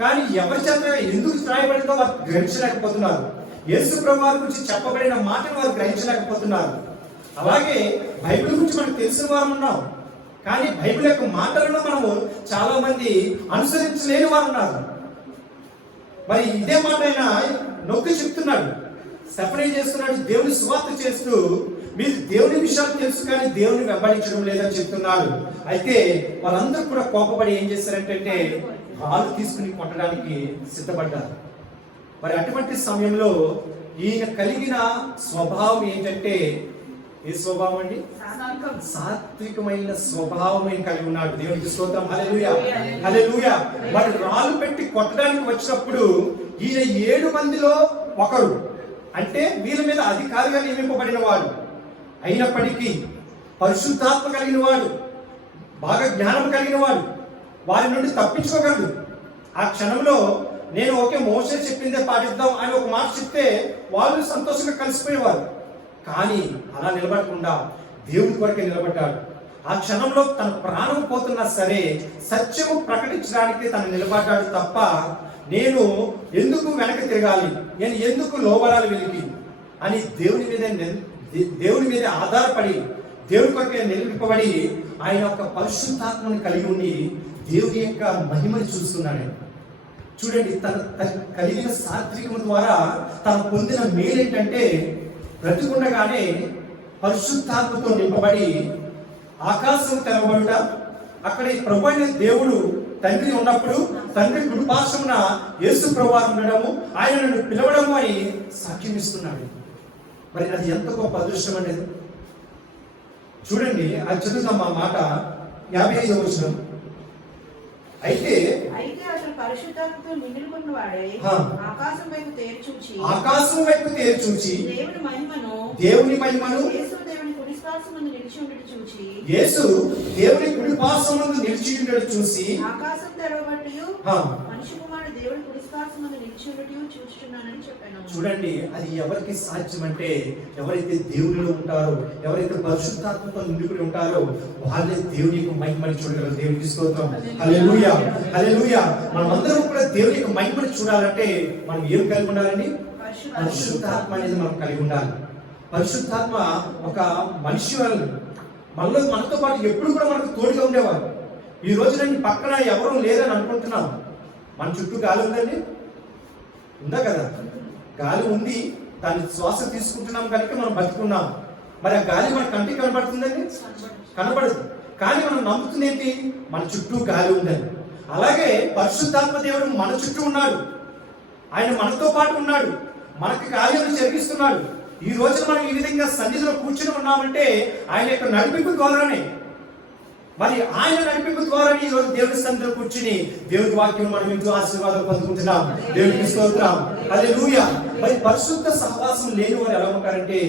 కానీ ఎవరి చేత ఎందుకు రాయబడిందో వారు గ్రహించలేకపోతున్నారు. యేసు ప్రభువు గురించి చెప్పబడిన మాటను వారు గ్రహించలేకపోతున్నారు. అలాగే బైబిల్ గురించి మనకు తెలిసిన వారు ఉన్నాం, కానీ బైబిల్ యొక్క మాటలను మనము చాలా మంది అనుసరించలేని వారు ఉన్నారు. మరి ఇదే మాట ఆయన నొక్కి చెప్తున్నాడు. సెపరేట్ చేస్తున్నాడు. దేవుని సువార్త చేస్తూ మీరు దేవుని విషయాలు తెలుసు కానీ దేవుని వెంబడించడం లేదని చెప్తున్నాడు. అయితే వాళ్ళందరూ కూడా కోపపడి ఏం చేశారంటే రాళ్ళు తీసుకుని కొట్టడానికి సిద్ధపడ్డారు. మరి అటువంటి సమయంలో ఈయన కలిగిన స్వభావం ఏంటంటే, ఏ స్వభావం అండి? సాత్వికమైన స్వభావం కలిగి ఉన్నాడు. దేవునికి స్తోత్రం. హల్లెలూయా, హల్లెలూయా. మరి రాళ్ళు పెట్టి కొట్టడానికి వచ్చినప్పుడు ఈయన 7 మందిలో ఒకరు, అంటే వీళ్ళ మీద అధికారిగా నియమింపబడిన వాడు, అయినప్పటికీ పరిశుద్ధాత్మ కలిగిన వాడు, బాగా జ్ఞానం కలిగిన వాడు, వారి నుండి తప్పించుకోగలడు. ఆ క్షణంలో నేను ఓకే మోసే చెప్పిందే పాటిద్దాం అని ఒక మాట చెప్తే వాళ్ళు సంతోషంగా కలిసిపోయేవారు. కానీ అలా నిలబడకుండా దేవుడి కొరకే నిలబడ్డాడు. ఆ క్షణంలో తన ప్రాణం పోతున్నా సరే సత్యము ప్రకటించడానికి తను నిలబడ్డాడు తప్ప నేను ఎందుకు వెనక తిరగాలి, నేను ఎందుకు లోబడాలి వీరికి అని దేవుని మీద ఆధారపడి దేవుడి కొరకే నిలిపబడి ఆయన యొక్క పరిశుద్ధాత్మని కలిగి ఉండి దేవుని యొక్క మహిమని చూస్తున్నాడు. చూడండి, తన కలిగిన సాత్వికం ద్వారా తను పొందిన మేలేంటంటే బ్రతికుండగానే పరిశుద్ధాత్మతో నింపబడి ఆకాశం తెరవబడుట, అక్కడ ఈ ప్రభు అయిన దేవుడు తండ్రి ఉన్నప్పుడు తండ్రి కుడిపార్శ్వమున యేసు ప్రభువు ఉండడము, ఆయనను పిలవడము అని సాక్ష్యం ఇస్తున్నాడు. మరి అది ఎంత గొప్ప అదృష్టం అనేది చూడండి. అది చదువుతాం ఆ మాట 55వ వచనం. అయితే అతను పరిశుద్ధాత్మతో నిండుకున్న వాడే ఆకాశం వైపు తేరి చూచి దేవుని మహిమను యేసు దేవుని కుడిపార్శ్వమందు నిలిచి ఉండడం చూసి ఆకాశం తెరవబట్టి మనిషి కుమారుడు దేవుని కుడిపార్శ్వమందు నిలిచి ఉండడం చూస్తున్నానని చెప్పాను. చూడండి, అది ఎవరికి సాధ్యం అంటే ఎవరైతే దేవునిలో ఉంటారో, ఎవరైతే పరిశుద్ధాత్మతో నిండుకుని ఉంటారో వాళ్ళే దేవుని యొక్క మహిమని చూడగలరు. దేవునికి స్తోత్రం. హల్లెలూయా, హల్లెలూయా. మనమందరం కూడా దేవుని యొక్క మహిమని చూడాలంటే మనం ఏం కలిగి ఉండాలండి? పరిశుద్ధాత్మ అనేది మనం కలిగి ఉండాలి. పరిశుద్ధాత్మ ఒక మనిషి మనతో పాటు ఎప్పుడు కూడా మనకు తోడుగా ఉండేవారు. ఈ రోజు నేను పక్కన ఎవరూ లేదని అనుకుంటున్నాం. మన చుట్టూ గాలి ఉందండి, ఉందా కదా? గాలి ఉంది, దాన్ని శ్వాస తీసుకుంటున్నాం కనుక మనం బతుకున్నాం. మరి ఆ గాలి మన కంటికి కనబడుతుందండి? కనబడదు. కానీ మనం నమ్ముతుంది ఏంటి? మన చుట్టూ గాలి ఉందని. అలాగే పరిశుద్ధాత్మ దేవుడు మన చుట్టూ ఉన్నాడు. ఆయన మనతో పాటు ఉన్నాడు, మనకి కార్యాలు జరిగిస్తున్నాడు. ఈ రోజు మనం ఈ విధంగా సన్నిధిలో కూర్చుని ఉన్నామంటే ఆయన యొక్క నడిపింపు ద్వారానే. మరి ఆయన నడిపింపు ద్వారానే ఈ రోజు దేవుని సన్నిధిలో కూర్చుని దేవుని వాక్యం మనం ఇంటూ ఆశీర్వాదాలు పొందుకుంటున్నాం. దేవునికి స్తోత్రం. హల్లెలూయా. మరి పరిశుద్ధ సహవాసం లేని వారు ఎలా ఉంటారంటే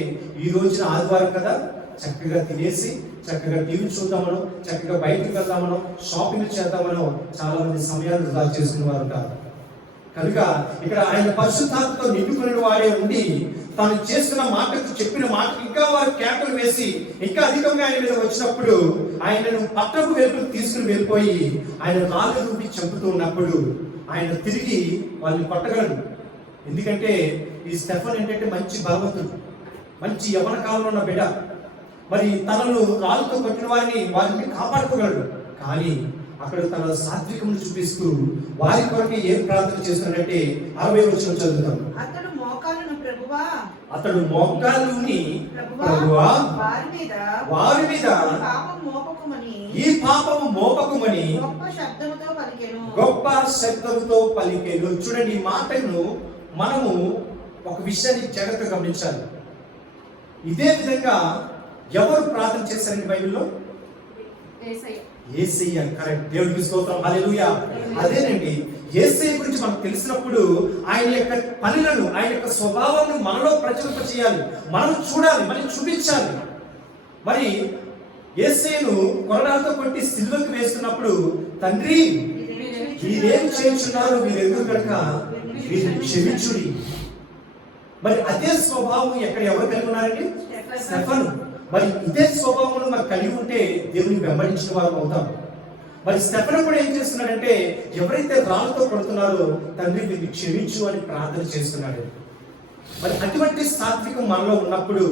ఈ రోజున ఆదివారం కదా, చక్కగా తినేసి చక్కగా టీవీ చూద్దామనో, చక్కగా బయటకు వెళ్దామనో, షాపింగ్ చేద్దామనో చాలా మంది సమయాన్ని వృధా చేసుకునే వారు ఉంటారు. కనుక ఇక్కడ ఆయన పరిశుద్ధాత్మతో నిండుకునే వాడే ఉండి తాను చేస్తున్న మాటకు, చెప్పిన మాటకు ఇంకా వారు కేకలు వేసి ఇంకా అధికంగా ఆయన మీద వచ్చినప్పుడు ఆయనను పట్టపు వెలుపుకు తీసుకుని వెళ్ళిపోయి ఆయన రాళ్ళు రూపి చంపుతూ ఉన్నప్పుడు ఆయన తిరిగి వాళ్ళని కొట్టగలడు. ఎందుకంటే ఈ స్టెఫన్ ఏంటంటే మంచి బలవంతుడు, మంచి యవ్వన కాలంలో ఉన్న బిడ్డ. మరి తనను రాళ్ళతో కొట్టిన వారిని కాపాడుకోగలడు. కానీ అక్కడ తన సాత్వికమును చూపిస్తూ వారి కొరకు ఏం ప్రార్థన చేస్తున్నాడంటే 60వ వచనం చదువుతాం. అతడు మోకాలుని ప్రభువా వారి మీద ఈ పాపము మోపకుమని గొప్ప శబ్దముతో పలికెను. చూడండి, ఈ మాటను మనము ఒక విషయాన్ని జాగ్రత్తగా గమనించాలి. ఇదే విధంగా ఎవరు ప్రార్థన చేశారండి బైబిల్లో? యేసయ్య. కరెక్ట్. దేవుడికి స్తోత్రం. హల్లెలూయా. అదేనండి, యేసయ్య గురించి మనకు తెలిసినప్పుడు ఆయన యొక్క పనులను, ఆయన యొక్క స్వభావాన్ని మనలో ప్రచురింప చేయాలి, మనం చూడాలి, మనం చూపించాలి. మరి యేసయ్యను కొరడాలతో కొట్టి సిలువకు వేస్తున్నప్పుడు తండ్రి వీరేం చేస్తున్నారు, వీరెందుకు కనుక వీరిని క్షమించుడి. మరి అదే స్వభావం ఎక్కడ ఎవరు కలిగి ఉన్నారండి? స్టెఫను. మరి ఇదే స్వభావం మరి కలిగి ఉంటే దేవుని వెంబడించిన వారు అవుతాం. మరి స్టెఫను కూడా ఏం చేస్తున్నాడంటే ఎవరైతే రాళ్ళతో కొడుతున్నారో తండ్రి వీరిని క్షమించు అని ప్రార్థన చేస్తున్నాడు. మరి అటువంటి సాత్వికం మనలో ఉన్నప్పుడు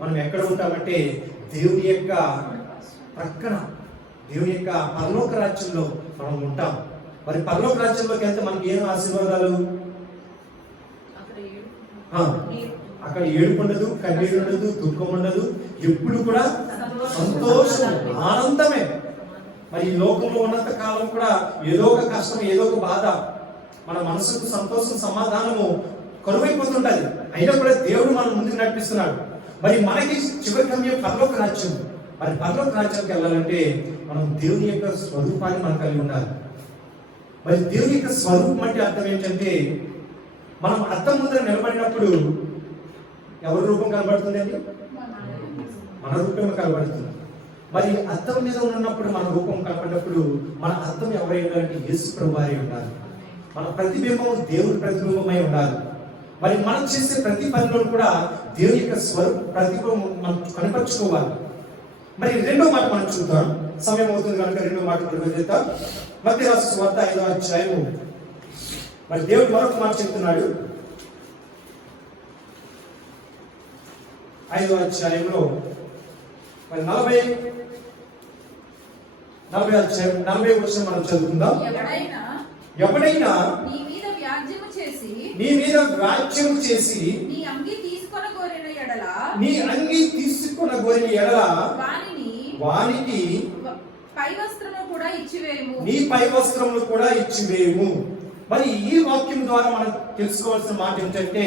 మనం ఎక్కడ ఉంటామంటే దేవుని యొక్క ప్రక్కన, దేవుని యొక్క పరలోక రాజ్యంలో మనం ఉంటాం. మరి పరలోక రాజ్యంలోకి వెళ్తే మనకి ఏం ఆశీర్వాదాలు? అక్కడ ఏడుపు ఉండదు, కన్నీరు ఉండదు, దుఃఖం ఉండదు, ఎప్పుడు కూడా సంతోషం, ఆనందమే. మరి ఈ లోకంలో ఉన్నంత కాలం కూడా ఏదో ఒక కష్టం, ఏదో ఒక బాధ, మన మనసుకు సంతోషం, సమాధానము కరువైపోతుంటది. అయినా కూడా దేవుడు మనం ముందుకు నడిపిస్తున్నాడు. మరి మనకి చివరి గమ్యం పరలోక రాజ్యం. మరి పరలోక రాజ్యానికి వెళ్ళాలంటే మనం దేవుని యొక్క స్వరూపాన్ని మనం కలిగి ఉండాలి. మరి దేవుని యొక్క స్వరూపం అంటే అర్థం ఏంటంటే, మనం అద్దం ముందర నిలబడినప్పుడు ఎవరి రూపం కనబడుతుందండి? మన రూపం కనబడుతుంది. మరి అద్దం మీద ఉన్నప్పుడు మన రూపం కనబడినప్పుడు మన అద్దం ఎవరైనా అంటే యేసు ప్రభువారే ఉండాలి. మన ప్రతిబింబం దేవుడి ప్రతిబింబమై ఉండాలి. మరి మనం చేసే ప్రతి పనిలో కూడా దేవుని యొక్క స్వరూప ప్రతిబింబం మనం కనపరుచుకోవాలి. మరి రెండో మాట మనం చూద్దాం, సమయం అవుతుంది కనుక రెండో మాట చేద్దాం. మత్తయి రాసిన సువార్త 5వ అధ్యాయము. మరి దేవుడు మరొక మాట చెప్తున్నాడు. 5వ అధ్యాయంలో మరి 40 అధ్యాయం 40 వచనం మనం చదువుకుందాం. ఎవడైనా నీ మీద వ్యాజ్యము చేసి నీ అంగీ తీసుకొన గోరిన ఎడల వానికి పై వస్త్రము కూడా ఇచ్చివేయము. నీ పై వస్త్రములు కూడా ఇచ్చివేయము. మరి ఈ వాక్యం ద్వారా మనం తెలుసుకోవాల్సిన మాట ఏంటంటే,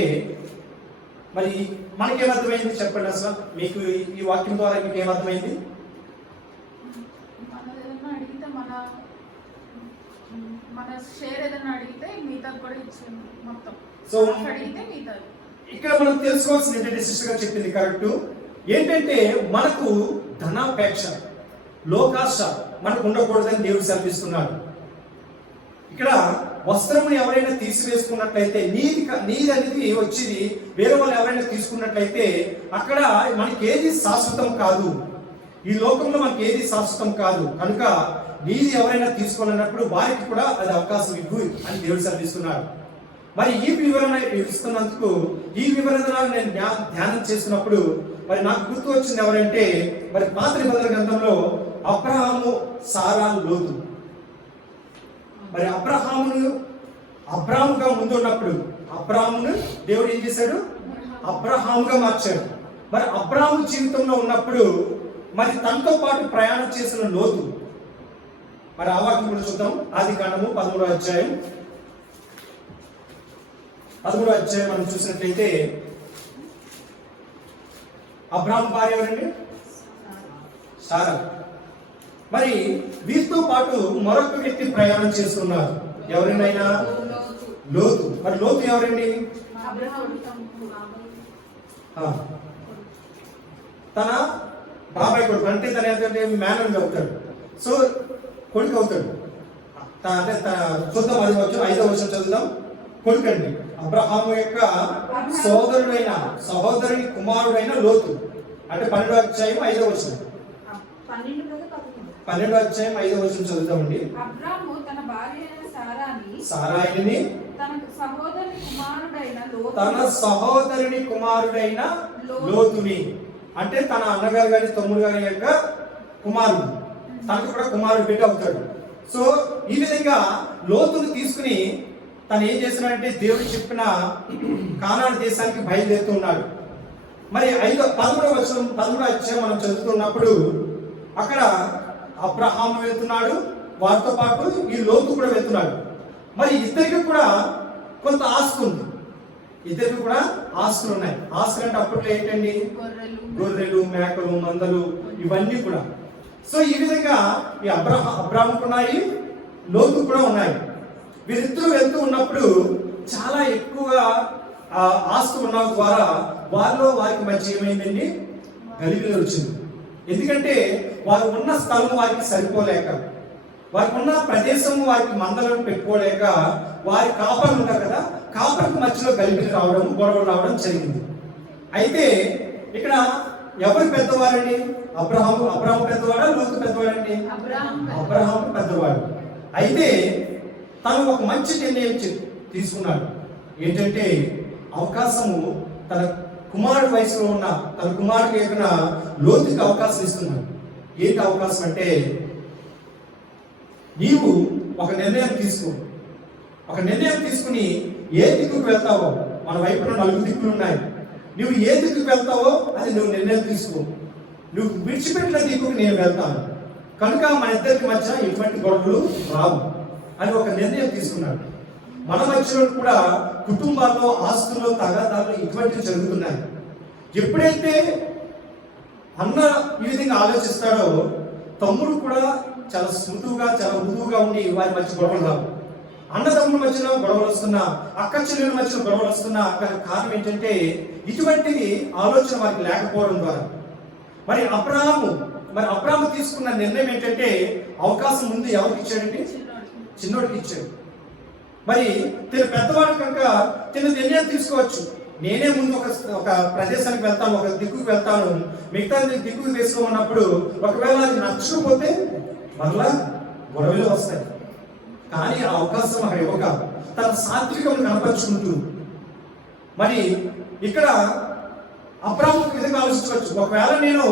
మరి మనకేమర్థమైంది చెప్పండి అసలు? మీకు ఈ వాక్యం ద్వారా మీకు ఏమర్థమైంది? మన షేర్ ఏదైనా అడిగితే మిగతా కూడా ఇచ్చింది మొత్తం. సో ఇక్కడ మనం తెలుసుకోవాల్సింది ఏంటంటే, సిస్టర్ గారు చెప్పింది కరెక్ట్. ఏంటంటే మనకు ధనాపేక్ష, లోకాశ మనకు ఉండకూడదని దేవుడు సెలవిస్తున్నాడు. ఇక్కడ వస్త్రమును ఎవరైనా తీసివేసుకున్నట్లయితే, నీది అనేది వచ్చేది వేరే వాళ్ళు ఎవరైనా తీసుకున్నట్లయితే అక్కడ మనకి ఏది శాశ్వతం కాదు. ఈ లోకంలో మనకి ఏది శాశ్వతం కాదు. కనుక నీది ఎవరైనా తీసుకోవాలన్నప్పుడు వారికి కూడా అది అవకాశం ఇవ్వు అని దేవుడు సెలవిస్తున్నాడు. మరి ఈ వివరణ ఇస్తున్నందుకు, ఈ వివరణ నేను ధ్యానం చేస్తున్నప్పుడు మరి నాకు గుర్తు వచ్చింది ఎవరంటే, మరి పాత నిబంధన గ్రంథంలో అబ్రహాము, సారా, లోతు. మరి అబ్రాహాముగా ముందు ఉన్నప్పుడు అబ్రాహామును దేవుడు ఏం చేశాడు? అబ్రహాముగా మార్చాడు. మరి అబ్రాహాము జీవితంలో ఉన్నప్పుడు మరి తనతో పాటు ప్రయాణం చేసిన లోతు. మరి ఆ వాక్యం కూడా చూద్దాం. ఆదికాండము 13వ అధ్యాయం. 13వ అధ్యాయం మనం చూసినట్లయితే అబ్రాహాము భార్య ఎవరండి? సారా. మరి వీరితో పాటు మరొక వ్యక్తి ప్రయాణం చేస్తున్నారు. ఎవరినైనా? లోతు. మరి లోతు ఎవరండి? తన బాబాయ్ కొడుకు, అంటే తన మేనల్ని అవుతాడు. సో కొడుకు అవుతాడు. అంటే చూద్దాం, 5వ వచనం చదువుదాం. కొడుకు అండి. అబ్రహాము యొక్క సహోదరుని కుమారుడైన లోతు. అంటే 12వ అధ్యాయం 5వ వచనం. 12వ అధ్యాయం 5వ వచనం చదువుతామండి. అబ్రాము తన భార్య సారాయిని తన సహోదరుని కుమారుడైన లోతుని, అంటే తన అన్నగారు గారి తమ్ముడు గారి యొక్క కుమారుడు, తనకు కూడా కుమారుడు బిడ్డ అవుతాడు. సో ఈ విధంగా లోతును తీసుకుని తను ఏం చేస్తున్నాడంటే, దేవుడు చెప్పిన కానాను దేశానికి బయలుదేరుతున్నాడు. మరి 13వ వచనం 13వ అధ్యాయం మనం చదువుతున్నప్పుడు అక్కడ అబ్రహాము వెళ్తున్నాడు, వారితో పాటు ఈ లోతు కూడా వెళ్తున్నాడు. మరి ఇద్దరికి కూడా కొంత ఆస్తి ఉంది. ఇద్దరికి కూడా ఆస్తులు ఉన్నాయి. ఆస్తులు అంటే అప్పట్లో ఏంటండి? గొర్రెలు, మేకలు, మందలు, ఇవన్నీ కూడా. సో ఈ విధంగా ఈ అబ్రాహాముకు ఉన్నాయి, లోతు కూడా ఉన్నాయి. వీరిద్దరూ వెళ్తూ ఉన్నప్పుడు చాలా ఎక్కువగా ఆస్తి ఉన్న ద్వారా వారికి మధ్య ఏమైందండి? గలిబిలి వచ్చింది. ఎందుకంటే వారు ఉన్న స్థలం వారికి సరిపోలేక, వారికి ఉన్న ప్రదేశం వారికి మందలను పెట్టుకోలేక, వారి కాపర్లు ఉంటారు కదా, కాపర్కి మధ్యలో గలిబిలి రావడం, గొడవలు రావడం జరిగింది. అయితే ఇక్కడ ఎవరు పెద్దవారండి? అబ్రహాము పెద్దవాడా, లోతు పెద్దవాడండి? అబ్రహాము పెద్దవాడు. అయితే తను ఒక మంచి నిర్ణయం తీసుకున్నాడు. ఏంటంటే అవకాశము తన కుమారుడు వయసులో ఉన్న తన కుమారుడికి ఏదైనా లోతుకి అవకాశం ఇస్తున్నాడు. ఏంటి అవకాశం అంటే, నీవు ఒక నిర్ణయం తీసుకో. ఒక నిర్ణయం తీసుకుని ఏ దిక్కుకు వెళ్తావో, మన వైపున 4 దిక్కులు ఉన్నాయి. నువ్వు ఏ దిక్కుకు వెళ్తావో అది నువ్వు నిర్ణయం తీసుకో. నువ్వు విడిచిపెట్టిన దిక్కుకు నేను వెళ్తాను, కనుక మన ఇద్దరికి మధ్య ఎటువంటి గొడవలు రావు అని ఒక నిర్ణయం తీసుకున్నాడు. మన మధ్యలో కూడా కుటుంబాల్లో, ఆస్తుల్లో, తగాదాలు ఇటువంటివి జరుగుతున్నాయి. ఎప్పుడైతే అన్న ఈ విధంగా ఆలోచిస్తాడో, తమ్ముడు కూడా చాలా స్మృతుగా, చాలా మృదువుగా ఉండి వారి మధ్య గొడవలు రావు. అన్నదమ్ముల మధ్యలో గొడవలు వస్తున్నా, అక్క చెల్లెల మధ్యలో గొడవలు వస్తున్నా కారణం ఏంటంటే ఇటువంటి ఆలోచన వారికి లేకపోవడం ద్వారా. మరి అబ్రాహాము తీసుకున్న నిర్ణయం ఏంటంటే అవకాశం ముందు ఎవరికి ఇచ్చాడండి? చిన్నోడికి ఇచ్చాడు. మరి తిన పెద్దవాడు కనుక తిన నిర్ణయం తీసుకోవచ్చు. నేనే ముందు ఒక ప్రదేశానికి వెళ్తాను, ఒక దిక్కుకు వెళ్తాను, మిగతా దిక్కుకు తీసుకోమన్నప్పుడు ఒకవేళ అది నచ్చకపోతే మరలా గొడవలు వస్తాయి. కానీ ఆ అవకాశం అక్కడ ఇవ్వక తన సాత్వికం కనపరుచుకుంటూ, మరి ఇక్కడ అబ్రాహాము విధంగా ఆలోచించవచ్చు. ఒకవేళ నేను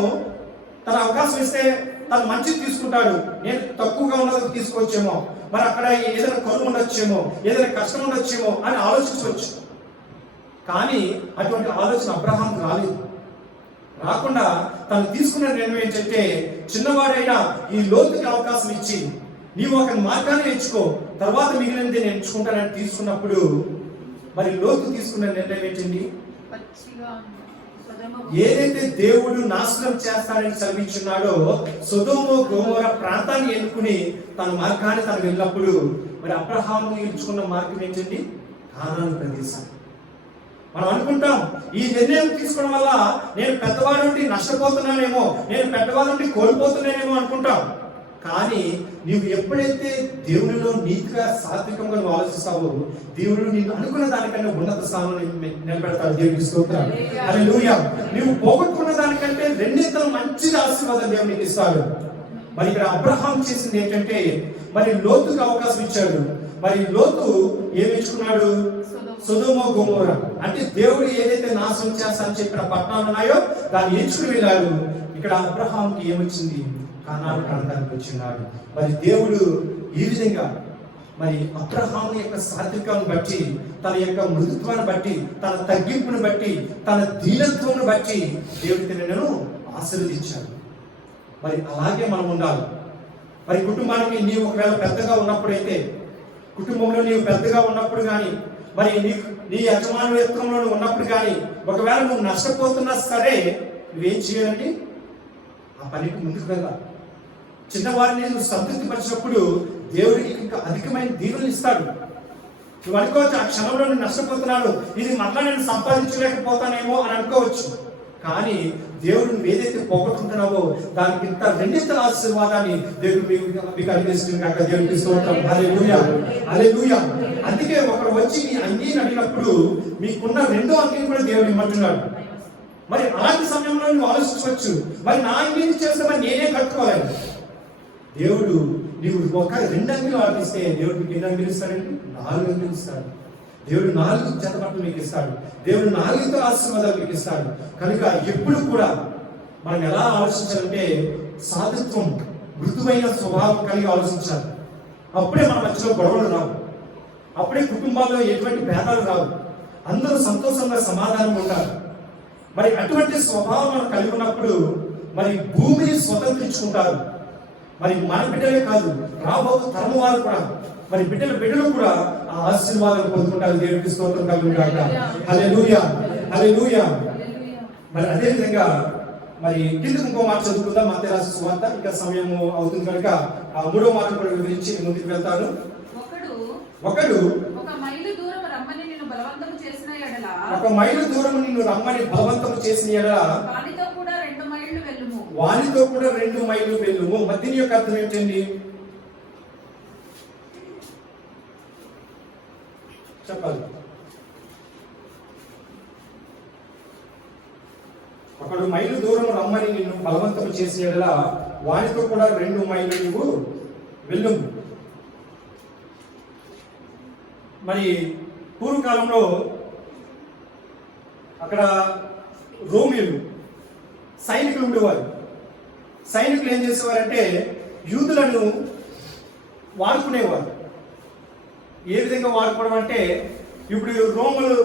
తన అవకాశం ఇస్తే తను మంచిది తీసుకుంటాడు, నేను తక్కువగా ఉన్నది తీసుకోవచ్చేమో, మరి అక్కడ ఏదైనా కరువు ఉండొచ్చేమో, ఏదైనా కష్టం ఉండొచ్చేమో అని ఆలోచించవచ్చు. కానీ అటువంటి ఆలోచన అబ్రాహాముకు రాలేదు. రాకుండా తను తీసుకున్న నిర్ణయం ఏంటంటే చిన్నవాడైనా ఈ లోతుకి అవకాశం ఇచ్చి నీవు ఒక మార్గాన్ని ఎంచుకో, తర్వాత మిగిలినది నేను ఎంచుకుంటానని తీసుకున్నప్పుడు మరి లోతు తీసుకున్న నిర్ణయం ఏంటండి? ఏదైతే దేవుడు నాశనం చేస్తాడని సెలవిచ్చున్నాడో సొదొమ గొమొర్రా ప్రాంతాన్ని ఎన్నుకుని తన మార్గాన్ని తను వెళ్ళినప్పుడు మరి అబ్రహాము ఎంచుకున్న మార్గం ఏంటండి? కానాను ప్రదేశం. మనం అనుకుంటాం ఈ నిర్ణయం తీసుకోవడం వల్ల నేను పెద్దవాడి నుండి నష్టపోతున్నానేమో, నేను పెద్దవాడి నుండి కోల్పోతున్నానేమో అనుకుంటాం. కానీ నీవు ఎప్పుడైతే దేవునిలో నీతిగా, సాత్వికంగా నువ్వు ఆలోచిస్తావో దేవుడు నీకు అనుకున్న దానికంటే ఉన్నత స్థానంలో నిలబెడతాడు. దేవునికి స్తోత్రం. హల్లెలూయా. నీవు పోగొట్టుకున్న దానికంటే 2 ఇంతలు మంచిది ఆశీర్వాదం దేవుడు నీకు ఇస్తాడు. మరి ఇక్కడ అబ్రహాం చేసింది ఏంటంటే మరి లోతుకు అవకాశం ఇచ్చాడు. మరి లోతు ఏమి ఎంచుకున్నాడు? సొదొమ గొమొర్రా, అంటే దేవుడు ఏదైతే నాశనం చేస్తానని చెప్పిన పట్టణాలు ఉన్నాయో దాన్ని ఎంచుకుని వెళ్ళాడు. ఇక్కడ అబ్రహాంకి ఏమొచ్చింది? కానాను ప్రాంతానికి వచ్చినాడు. మరి దేవుడు ఈ విధంగా మరి అబ్రహాము యొక్క సాత్వికాన్ని బట్టి, తన యొక్క మృదుత్వాన్ని బట్టి, తన తగ్గింపును బట్టి, తన దీనత్వాన్ని బట్టి దేవుడికి నేను ఆశీర్వదించాడు. మరి అలాగే మనం ఉండాలి. మరి కుటుంబానికి నీవు ఒకవేళ పెద్దగా ఉన్నప్పుడైతే, కుటుంబంలో నీవు పెద్దగా ఉన్నప్పుడు కానీ, మరి నీ యజమానుత్వంలో ఉన్నప్పుడు కానీ ఒకవేళ నువ్వు నష్టపోతున్నా సరే నువ్వేం చేయాలండి? ఆ పనికి ముందుకు వెళ్ళాలి. చిన్నవారిని నువ్వు సంతృప్తి పరిచినప్పుడు దేవుడికి ఇంకా అధికమైన దీవెనలు ఇస్తాడు. నువ్వు అనుకోవచ్చు ఆ క్షణంలో నేను నష్టపోతున్నాను, ఇది మళ్ళా నేను సంపాదించలేకపోతానేమో అని అనుకోవచ్చు. కానీ దేవుడు నువ్వు ఏదైతే పోగొట్టుకుంటున్నావో దానికి ఇంత 2 ఇంతల ఆశీర్వాదాన్ని దేవుడు మీకు అనుగ్రహిస్తుంది కాక. దేవుడికి స్తోత్రం. హల్లెలూయా, హల్లెలూయా. అందుకే ఒకరు వచ్చి మీ అంగీని అడిగినప్పుడు మీకున్న 2వ అంగీని కూడా దేవుడు ఇమ్మంటున్నాడు. మరి అలాంటి సమయంలో నువ్వు ఆలోచించవచ్చు, మరి నా అంగీని చేస్తే మరి నేనే కట్టుకోవాలి. దేవుడు నీవు ఒక 2 అంగీలు ఆలోచిస్తే దేవుడు మీకు ఎన్ని అంగీలు ఇస్తాడండి? 4 అంగీలు ఇస్తాడు. దేవుడు 4 జత బట్టలు మీకు ఇస్తాడు. దేవుడు 4 ఆశీర్వాదాలు మీకు ఇస్తాడు. కనుక ఎప్పుడు కూడా మనం ఎలా ఆలోచించాలంటే సాధుత్వం, మృదువైన స్వభావం కలిగి ఆలోచించాలి. అప్పుడే మన మధ్యలో గొడవలు రావు, అప్పుడే కుటుంబాల్లో ఎటువంటి భేదాలు రావు, అందరూ సంతోషంగా సమాధానం ఉంటారు. మరి అటువంటి స్వభావం మనం కలిగి ఉన్నప్పుడు మరి భూమిని స్వతంత్రించుకుంటారు. మరి మన బిడ్డలే కాదు, రాబో తరం వారు కూడా, మరి బిడ్డలు కూడా ఆ ఆశీర్వాదాలు పొందుకుంటారు. దేవుడికి స్తోత్రం కలుగును గాక. హల్లెలూయా, హల్లెలూయా. మరి అదే విధంగా మరి కిందకు ఇంకో మాట చదువుకుందాం. మత్తయి రాసిన సువార్త, ఇంకా సమయం అవుతుంది కనుక ఆ 3వ మాట కూడా వివరించి ముందుకు వెళ్తాను. ఒకడు ఒక మైలు దూరం నిన్ను రమ్మని బలవంతం చేసిన ఎడల వానితో కూడా 2 మైళ్ళు వెళ్ళుము. మరి దీని యొక్క అర్థం ఏంటండి? చెప్పాలి. ఒకడు మైలు దూరం రమ్మని నిన్ను బలవంతం చేసిన ఎడల వానితో కూడా 2 మైళ్ళు నువ్వు వెళ్ళుము. మరి పూర్వకాలంలో అక్కడ రోమిలు సైనికులు ఉండేవారు. సైనికులు ఏం చేసేవారంటే యూదులను వాడుకునేవారు. ఏ విధంగా వాడుకోవడం అంటే, ఇప్పుడు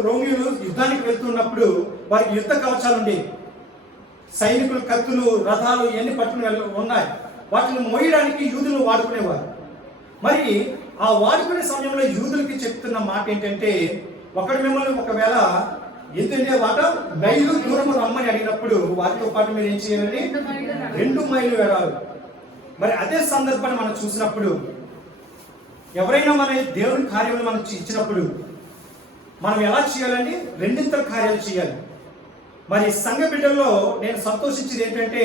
రోమియోలు యుద్ధానికి వెళ్తున్నప్పుడు వారికి యుద్ధ కవచాలు ఉండేవి. సైనికులు కత్తులు, రథాలు ఇవన్నీ పట్టుకుని ఉన్నాయి. వాటిని మోయడానికి యూదులు వాడుకునేవారు. మరి ఆ వాడుకునే సమయంలో యూదులకి చెప్తున్న మాట ఏంటంటే, ఒకడు మిమ్మల్ని ఒకవేళ ఎందుకంటే వాట మైలు దూరం రమ్మని అడిగినప్పుడు వారితో పాటు మీరు ఏం చేయాలని 2 మైళ్ళు వెళ్ళాలి. మరి అదే సందర్భాన్ని మనం చూసినప్పుడు, ఎవరైనా మన దేవుని కార్యములు మనకు ఇచ్చినప్పుడు మనం ఎలా చేయాలండి? 2 కార్యాలు చేయాలి. మరి సంఘ బిడ్డల్లో నేను సంతోషించేది ఏంటంటే,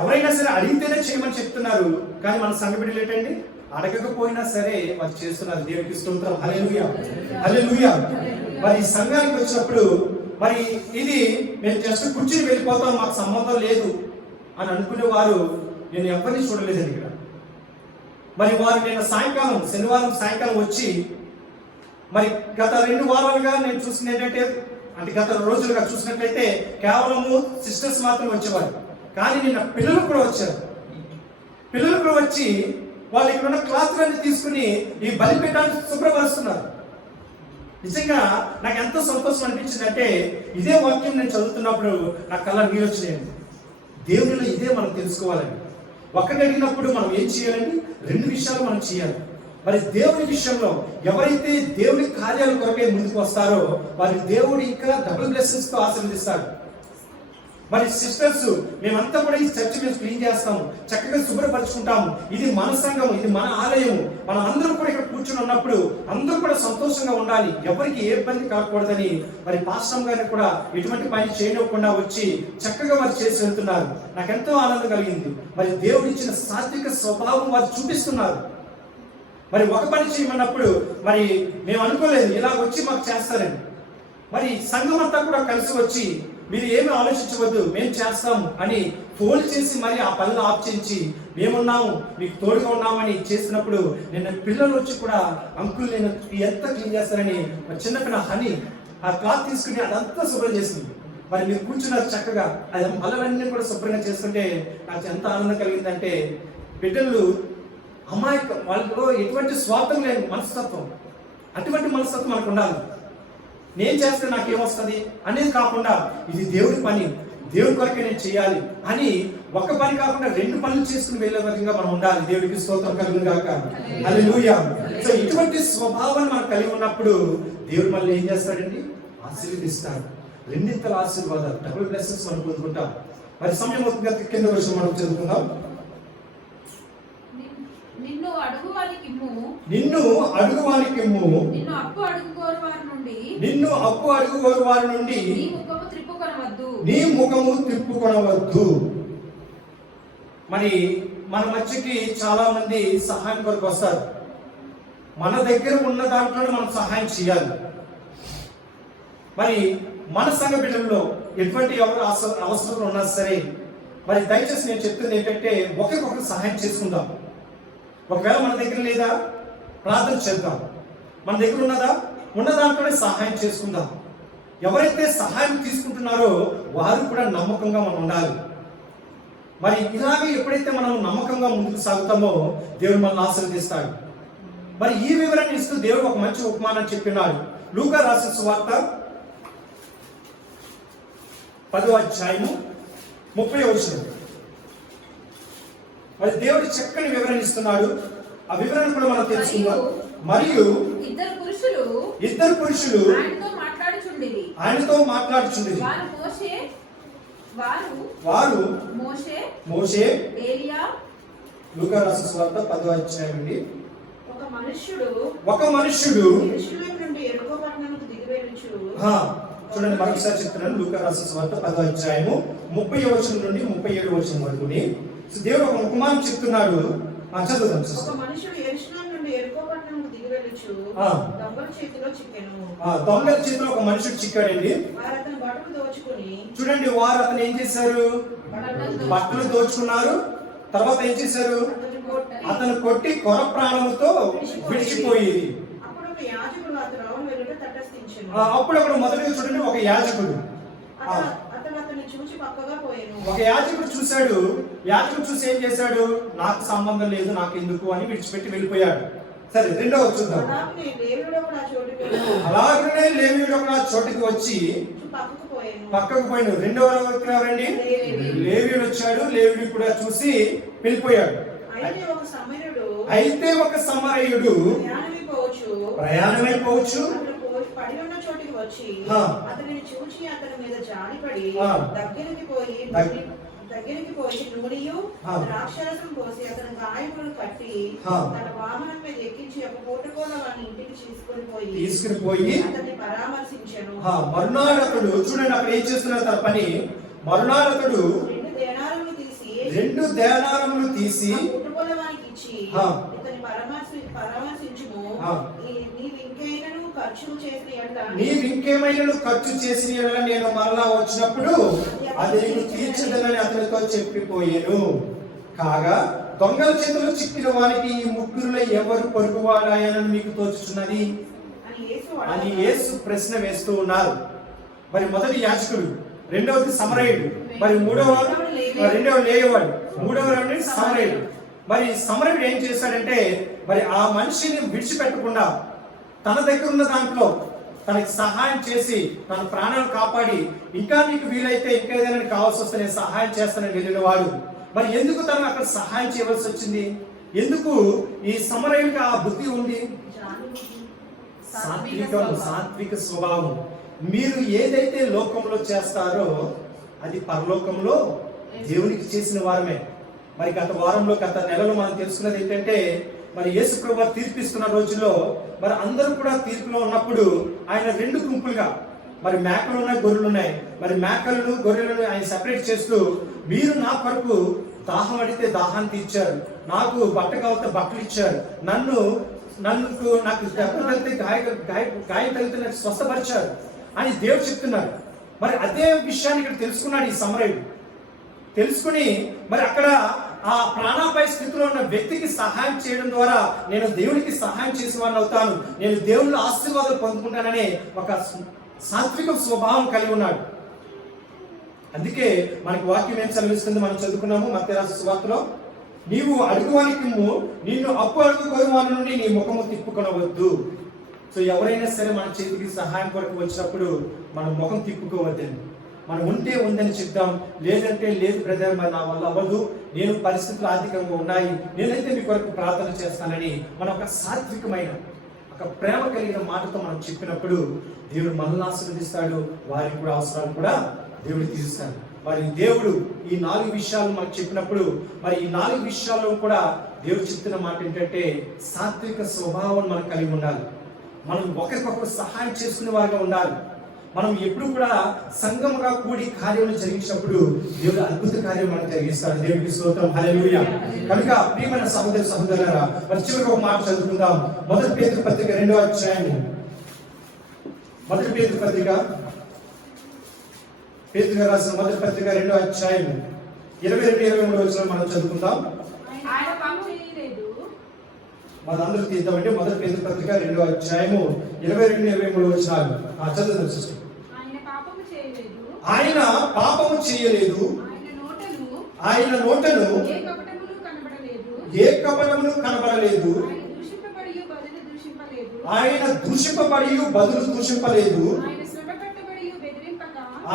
ఎవరైనా సరే అడిగితేనే చేయమని చెప్తున్నారు, కానీ మన సంఘ బిడ్డలు ఏంటండి, అడగకపోయినా సరే వారు చేస్తున్నారు. దేవునికి స్తోత్రం, హల్లెలూయా హల్లెలూయా. మరి సంఘానికి వచ్చినప్పుడు మరి ఇది మేము జస్ట్ కూర్చుని వెళ్ళిపోతాం, మాకు సంబంధం లేదు అని అనుకునే వారు నేను ఎవరిని చూడలేదండి ఇక్కడ. మరి వారు నేను శనివారం సాయంకాలం వచ్చి, మరి గత 2 వారాలుగా నేను చూసింది ఏంటంటే, అంటే గత రోజులుగా చూసినట్లయితే కేవలము సిస్టర్స్ మాత్రం వచ్చేవారు, కానీ నిన్న పిల్లలు కూడా వచ్చారు. పిల్లలు కూడా వచ్చి వాళ్ళు ఇక్కడ ఉన్న క్లాత్లన్నీ తీసుకుని ఈ బలిపీఠాన్ని శుభ్రపరుస్తున్నారు. నిజంగా నాకు ఎంతో సంతోషం అనిపించింది అంటే, ఇదే వాక్యం నేను చదువుతున్నప్పుడు నా కళ్ళ నీళ్ళు వచ్చినాయండి. దేవునిలో ఇదే మనం తెలుసుకోవాలండి. ఒక్కటి అడిగినప్పుడు మనం ఏం చేయాలండి? 2 విషయాలు మనం చేయాలి. మరి దేవుని విషయంలో ఎవరైతే దేవుని కార్యాల కొరకే ముందుకు వస్తారో వారి దేవుడు ఇంకా డబుల్ బ్లెస్సింగ్స్ తో ఆశీర్వదిస్తాడు. మరి సిస్టర్స్ మేమంతా కూడా ఈ చర్చ్ మేము క్లీన్ చేస్తాము, చక్కగా శుభ్రపరచుకుంటాము. ఇది మన సంఘం, ఇది మన ఆలయం. మనం అందరం కూడా ఇక్కడ కూర్చుని ఉన్నప్పుడు అందరూ కూడా సంతోషంగా ఉండాలి, ఎవరికి ఏ ఇబ్బంది కాకూడదని మరి పాస్టర్ గారిని కూడా ఎటువంటి పని చేయనివ్వకుండా వచ్చి చక్కగా వారు చేసి వెళ్తున్నారు. నాకెంతో ఆనందం కలిగింది. మరి దేవుడు ఇచ్చిన సాత్విక స్వభావం వారు చూపిస్తున్నారు. మరి ఒక పని చేయమన్నప్పుడు మరి మేము అనుకోలేదు ఇలా వచ్చి మాకు చేస్తారని. మరి సంఘం అంతా కూడా కలిసి వచ్చి, మీరు ఏమి ఆలోచించవద్దు, మేము చేస్తాము అని ఫోన్ చేసి మరి ఆ పనులు ఆఫ్ చేయించి, మేమున్నాము మీకు తోడుగా ఉన్నామని చేసినప్పుడు నేను పిల్లలు వచ్చి కూడా, అంకుల్ నేను ఎంత క్లీన్ చేస్తానని చిన్న పిల్ల హనీ ఆ క్లాత్ తీసుకుని అదంతా శుభ్రం చేసింది. మరి మీరు కూర్చున్నారు చక్కగా, అది మళ్ళీ కూడా శుభ్రంగా చేస్తుంటే నాకు ఎంత ఆనందం కలిగిందంటే, బిడ్డలు అమాయక, వాళ్ళలో ఎటువంటి స్వార్థం లేని మనస్తత్వం, అటువంటి మనస్తత్వం మనకు ఉండాలి. నేను చేస్తే నాకేమొస్తుంది అనేది కాకుండా, ఇది దేవుడి పని, దేవుడి కొరకే నేను చేయాలి అని ఒక పని కాకుండా 2 పనులు చేసుకుని వెళ్ళే విధంగా మనం ఉండాలి. దేవుడికి స్తోత్రం కలుగును గాక, హల్లెలూయా. సో ఇటువంటి స్వభావాన్ని మనం కలిగి ఉన్నప్పుడు దేవుడు మళ్ళీ ఏం చేస్తాడండి? ఆశీర్వదిస్తాడు. 2 ఆశీర్వాదాలు, డబుల్ బ్లెస్సింగ్స్ మనం పొందుకుంటాం. మరి సమయం అవుతుంది, కింద విషయం మనం చదువుకుందాం. నిన్ను అడుగువానికిమ్ము, నిన్ను అప్పు అడుగుకోరు వారి నుండి నీ ముఖము త్రిప్పుకొనవద్దు. మరి మన మధ్యకి చాలా మంది సహాయం కొరకు వస్తారు. మన దగ్గర ఉన్న దాంట్లో మనం సహాయం చేయాలి. మరి మన సంఘ బిడ్డల్లో ఎటువంటి ఎవరు అవసరం ఉన్నా సరే, మరి దయచేసి నేను చెప్తుంది ఏంటంటే, ఒకరికొకరు సహాయం చేసుకుందాం. ఒకవేళ మన దగ్గర లేదా, ప్రార్థన చేద్దాం. మన దగ్గర ఉన్నదా, ఉన్న దాంట్లోనే సహాయం చేసుకుందాం. ఎవరైతే సహాయం తీసుకుంటున్నారో వారు కూడా నమ్మకంగా మనం ఉండాలి. మరి ఇలాగే ఎప్పుడైతే మనం నమ్మకంగా ముందుకు సాగుతామో దేవుడు మనల్ని ఆశీర్వదిస్తాడు. మరి ఈ వివరణ ఇస్తూ దేవుడు ఒక మంచి ఉపమానం చెప్పినాడు. లూకా రాసిన సువార్త 10వ అధ్యాయము 30వ వచనం. మరి దేవుడు చక్కని వివరణ ఇస్తున్నాడు. ఆ వివరణ కూడా మనం తెలుసుకుందాం. మరియు ఇద్దరు పురుషులు ఆయనతో మాట్లాడుచుండిరి. వారు మోషే ఏలియా. లూకా రాసిన సువార్త 10వ అధ్యాయం నుండి. ఒక మనుష్యుడు చూడండి, మరొకసారి చెప్తున్నాను. లూకా రాసిన సువార్త 10వ అధ్యాయము 30వ వచనం నుండి 37వ వచనం వరకు దేవుడు ఒక ఉపమానం చెప్తున్నాడు. చదువుదాం. ఒక మనుషుడు యెరూషలేము నుండి యెరికో పట్టణముకు దిగి వెళ్ళుచు దొంగల చేతిలో చిక్కెను. దొంగల చేతిలో ఒక మనుషుడు చిక్కాడండి. వారు అతని బట్టలు దోచుకొని, చూడండి, వారు అతను ఏం చేశారు? బట్టలు దోచుకున్నారు. తర్వాత ఏం చేశారు? అతను కొట్టి కొర ప్రాణముతో విడిచిపోయేది. అప్పుడు ఒక యాజకుడు అతను వెలుట తటస్థించెను. అప్పుడు మొదటిగా చూడండి, ఒక యాజకుడు అతను అతన్ని చూచి పక్కగా పోయాను. ఒక యాజకుడు చూశాడు, యాజకుడు చూసి ఏం చేశాడు? నాకు సంబంధం లేదు, నాకు ఎందుకు అని విడిచిపెట్టి వెళ్ళిపోయాడు. సరే, రెండవ చూద్దాం. అలాగనే లేవీయుడు ఒకడు ఆ చోటికి వచ్చి పక్కకు పోయాను. రెండవ వ్యక్తి ఎవరండి? లేవీయుడు వచ్చాడు, లేవీయుడు కూడా చూసి వెళ్ళిపోయాడు. అయితే ఒక సమరయుడు ప్రయాణమైపోవచ్చు పడి ఉన్న చోటికి వచ్చి అతనిని చూచి అతని మీద జాలిపడి దగ్గరికి పోయి నూనెయు ద్రాక్షరసం పోసి అతని గాయములు కట్టి తన వాహనం మీద ఎక్కించి ఒక పూటకోల వాని ఇంటికి తీసుకుని పోయి అతన్ని పరామర్శించాను. మరునాడు అతడు, చూడండి అక్కడ ఏం చేస్తున్నారు తన పని. మరునాడు అతడు 2 దేనారములు తీసి పూటకోల వానికి ఇచ్చి ఇతన్ని పరామర్శించుము. నీవు ఇంకేమైనా ఖర్చు చేసిన యెడల నేను మరలా వచ్చినప్పుడు అది నీకు తీర్చదనని అతనితో చెప్పిపోయాను. కాగా దొంగల చేతులు చిక్కిన వారికి ఈ ముగ్గురులో ఎవరు పొరుగువాడాయనని మీకు తోచుచున్నది అని యేసు ప్రశ్న వేస్తూ ఉన్నారు. మరి మొదటి యాజకుడు, రెండవది సమరయుడు, మరి రెండవ లేవాడు, మూడవ సమరయుడు. మరి సమరయుడు ఏం చేశాడంటే, మరి ఆ మనిషిని విడిచిపెట్టకుండా తన దగ్గర ఉన్న దాంట్లో తనకి సహాయం చేసి తన ప్రాణాలు కాపాడి, ఇంకా నీకు వీలైతే ఇంకా ఏదైనా కావాల్సి వస్తే నేను సహాయం చేస్తానని వెళ్ళిన వాడు. మరి ఎందుకు తను అక్కడ సహాయం చేయవలసి వచ్చింది? ఎందుకు ఈ సమరయుడికి ఆ బుద్ధి ఉంది? సాత్విక స్వభావం. మీరు ఏదైతే లోకంలో చేస్తారో అది పరలోకంలో దేవునికి చేసిన వారమే. మరి గత నెలలో మనం తెలుసుకున్నది ఏంటంటే, మరి యేసు ప్రభువు తీర్పిస్తున్న రోజుల్లో మరి అందరూ కూడా తీర్పులో ఉన్నప్పుడు ఆయన 2 గుంపులుగా, మరి మేకలు ఉన్నాయి, గొర్రెలు ఉన్నాయి. మరి మేకలను గొర్రెలను ఆయన సెపరేట్ చేస్తూ, మీరు నా కొరకు దాహం అడిగితే దాహాన్ని తీర్చారు, నాకు బట్ట కావాలంటే బట్టలు ఇచ్చారు, నాకు దెబ్బ తగిలితే గాయం తగిలితే నాకు స్వస్థపరిచారు అని దేవుడు చెప్తున్నారు. మరి అదే విషయాన్ని ఇక్కడ తెలుసుకున్నాడు ఈ సమరయుడు. తెలుసుకుని మరి అక్కడ ఆ ప్రాణాపాయ స్థితిలో ఉన్న వ్యక్తికి సహాయం చేయడం ద్వారా నేను దేవునికి సహాయం చేసేవాడిని అవుతాను, నేను దేవుని ఆశీర్వాదాలు పొందుకుంటాననే ఒక సాత్విక స్వభావం కలిగి ఉన్నాడు. అందుకే మనకి వాక్యం ఏం చదివిస్తుంది, మనం చదువుకున్నాము మత్తయి రాసిన సువార్తలో, నీవు అడుగువానికి నిన్ను అప్పు అడుగుకోని వారి నుండి నీ ముఖము తిప్పుకొనవద్దు. సో ఎవరైనా సరే మన చేతికి సహాయం కొరకు వచ్చినప్పుడు మనం ముఖం తిప్పుకోవద్దండి. మనం ఉంటే ఉందని చెప్తాం, లేదంటే లేదు బ్రదర్, మరి నా వల్ల అవ్వదు, నేను పరిస్థితులు ఆర్థికంగా ఉన్నాయి, నేనైతే మీ కొరకు ప్రార్థన చేస్తానని మనం ఒక సాత్వికమైన ఒక ప్రేమ కలిగిన మాటతో మనం చెప్పినప్పుడు దేవుడు మనల్ని ఆశీర్వదిస్తాడు, వారికి కూడా అవసరాలు కూడా దేవుడు తీరుస్తాడు. మరి దేవుడు ఈ 4 విషయాలు మనకు చెప్పినప్పుడు, మరి ఈ 4 విషయాల్లో కూడా దేవుడు చెప్తున్న మాట ఏంటంటే, సాత్విక స్వభావం మనం కలిగి ఉండాలి. మనం ఒకరికొకరు సహాయం చేసుకునే వారిగా ఉండాలి. మనం ఎప్పుడు కూడా సంఘముగా కూడి కార్యములు జరిగించినప్పుడు దేవుడు అద్భుత కార్యం మనకు జరిగిస్తాడు. దేవుడికి స్తోత్రం, హల్లెలూయా. కనుక ప్రియమైన సహోదరులారా, మరి చివరికి ఒక మాట చదువుకుందాం. మొదటి పేతురు పత్రిక 2వ అధ్యాయం, మొదటి పేతురు పత్రిక, పేతురు రాసిన మొదటి పత్రిక 2వ అధ్యాయం 22-23 వచనాలు మనం చదువుకుందాం. మనందరూ తీద్దామంటే మొదటి పేతురు పత్రిక 2వ అధ్యాయము 22-23 వచనాలు చదువుదాం సిస్టర్. ఆయన పాపము చేయలేదు, ఆయన నోటను ఏ కపటమును కనబడలేదు, ఆయన దూషింపబడి బదులు దూషింపలేదు,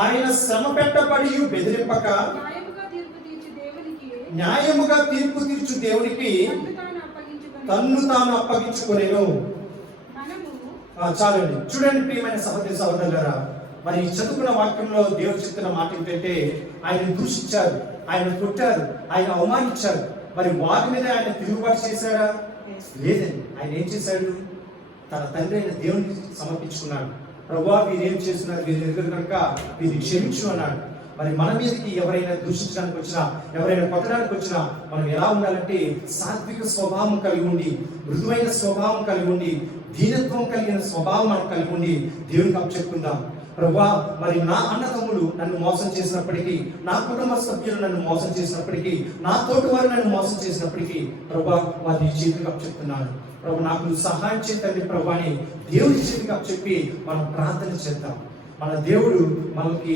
ఆయన శ్రమ పెట్టబడి బెదిరింపక న్యాయముగా తీర్పు తీర్చు దేవునికి తన్ను తాను అప్పగించుకొనెను. చాలండి. చూడండి ప్రియమైన సహోదరులారా, మరి చదువుకున్న వాక్యంలో దేవుడు చెప్తున్న మాట ఏంటంటే, ఆయన దూషించారు, ఆయన కొట్టారు, ఆయన అవమానించారు. మరి వారి మీద ఆయన తిరుగుబాటు చేశాడా? లేదండి. ఆయన ఏం చేశాడు? తన తండ్రి అయిన దేవునికి సమర్పించుకున్నాడు. ప్రభువా, వీరేం చేస్తున్నారు, వీరి దగ్గర కనుక వీరిని క్షమించు అన్నాడు. మరి మన మీదకి ఎవరైనా దూషించడానికి వచ్చినా, ఎవరైనా కొట్టడానికి వచ్చినా మనం ఎలా ఉండాలంటే, సాత్విక స్వభావం కలిగి ఉండి, మృదువైన స్వభావం కలిగి ఉండి, దీనత్వం కలిగిన స్వభావం మనం కలిగి ఉండి దేవునికి అప్పచెప్పుకుందాం. ప్రభువా, మరి నా అన్నదమ్ములు నన్ను మోసం చేసినప్పటికీ, నా కుటుంబ సభ్యులు నన్ను మోసం చేసినప్పటికీ, నా తోటి వారు నన్ను మోసం చేసినప్పటికీ, ప్రభువా, వారిని చేతికి అప్పచెప్తున్నాను. ప్రభు, నాకు నువ్వు సహాయం చేయండి ప్రభు అని దేవుని చేతికి అప్పచెప్పి మనం ప్రార్థన చేద్దాం. మన దేవుడు మనకి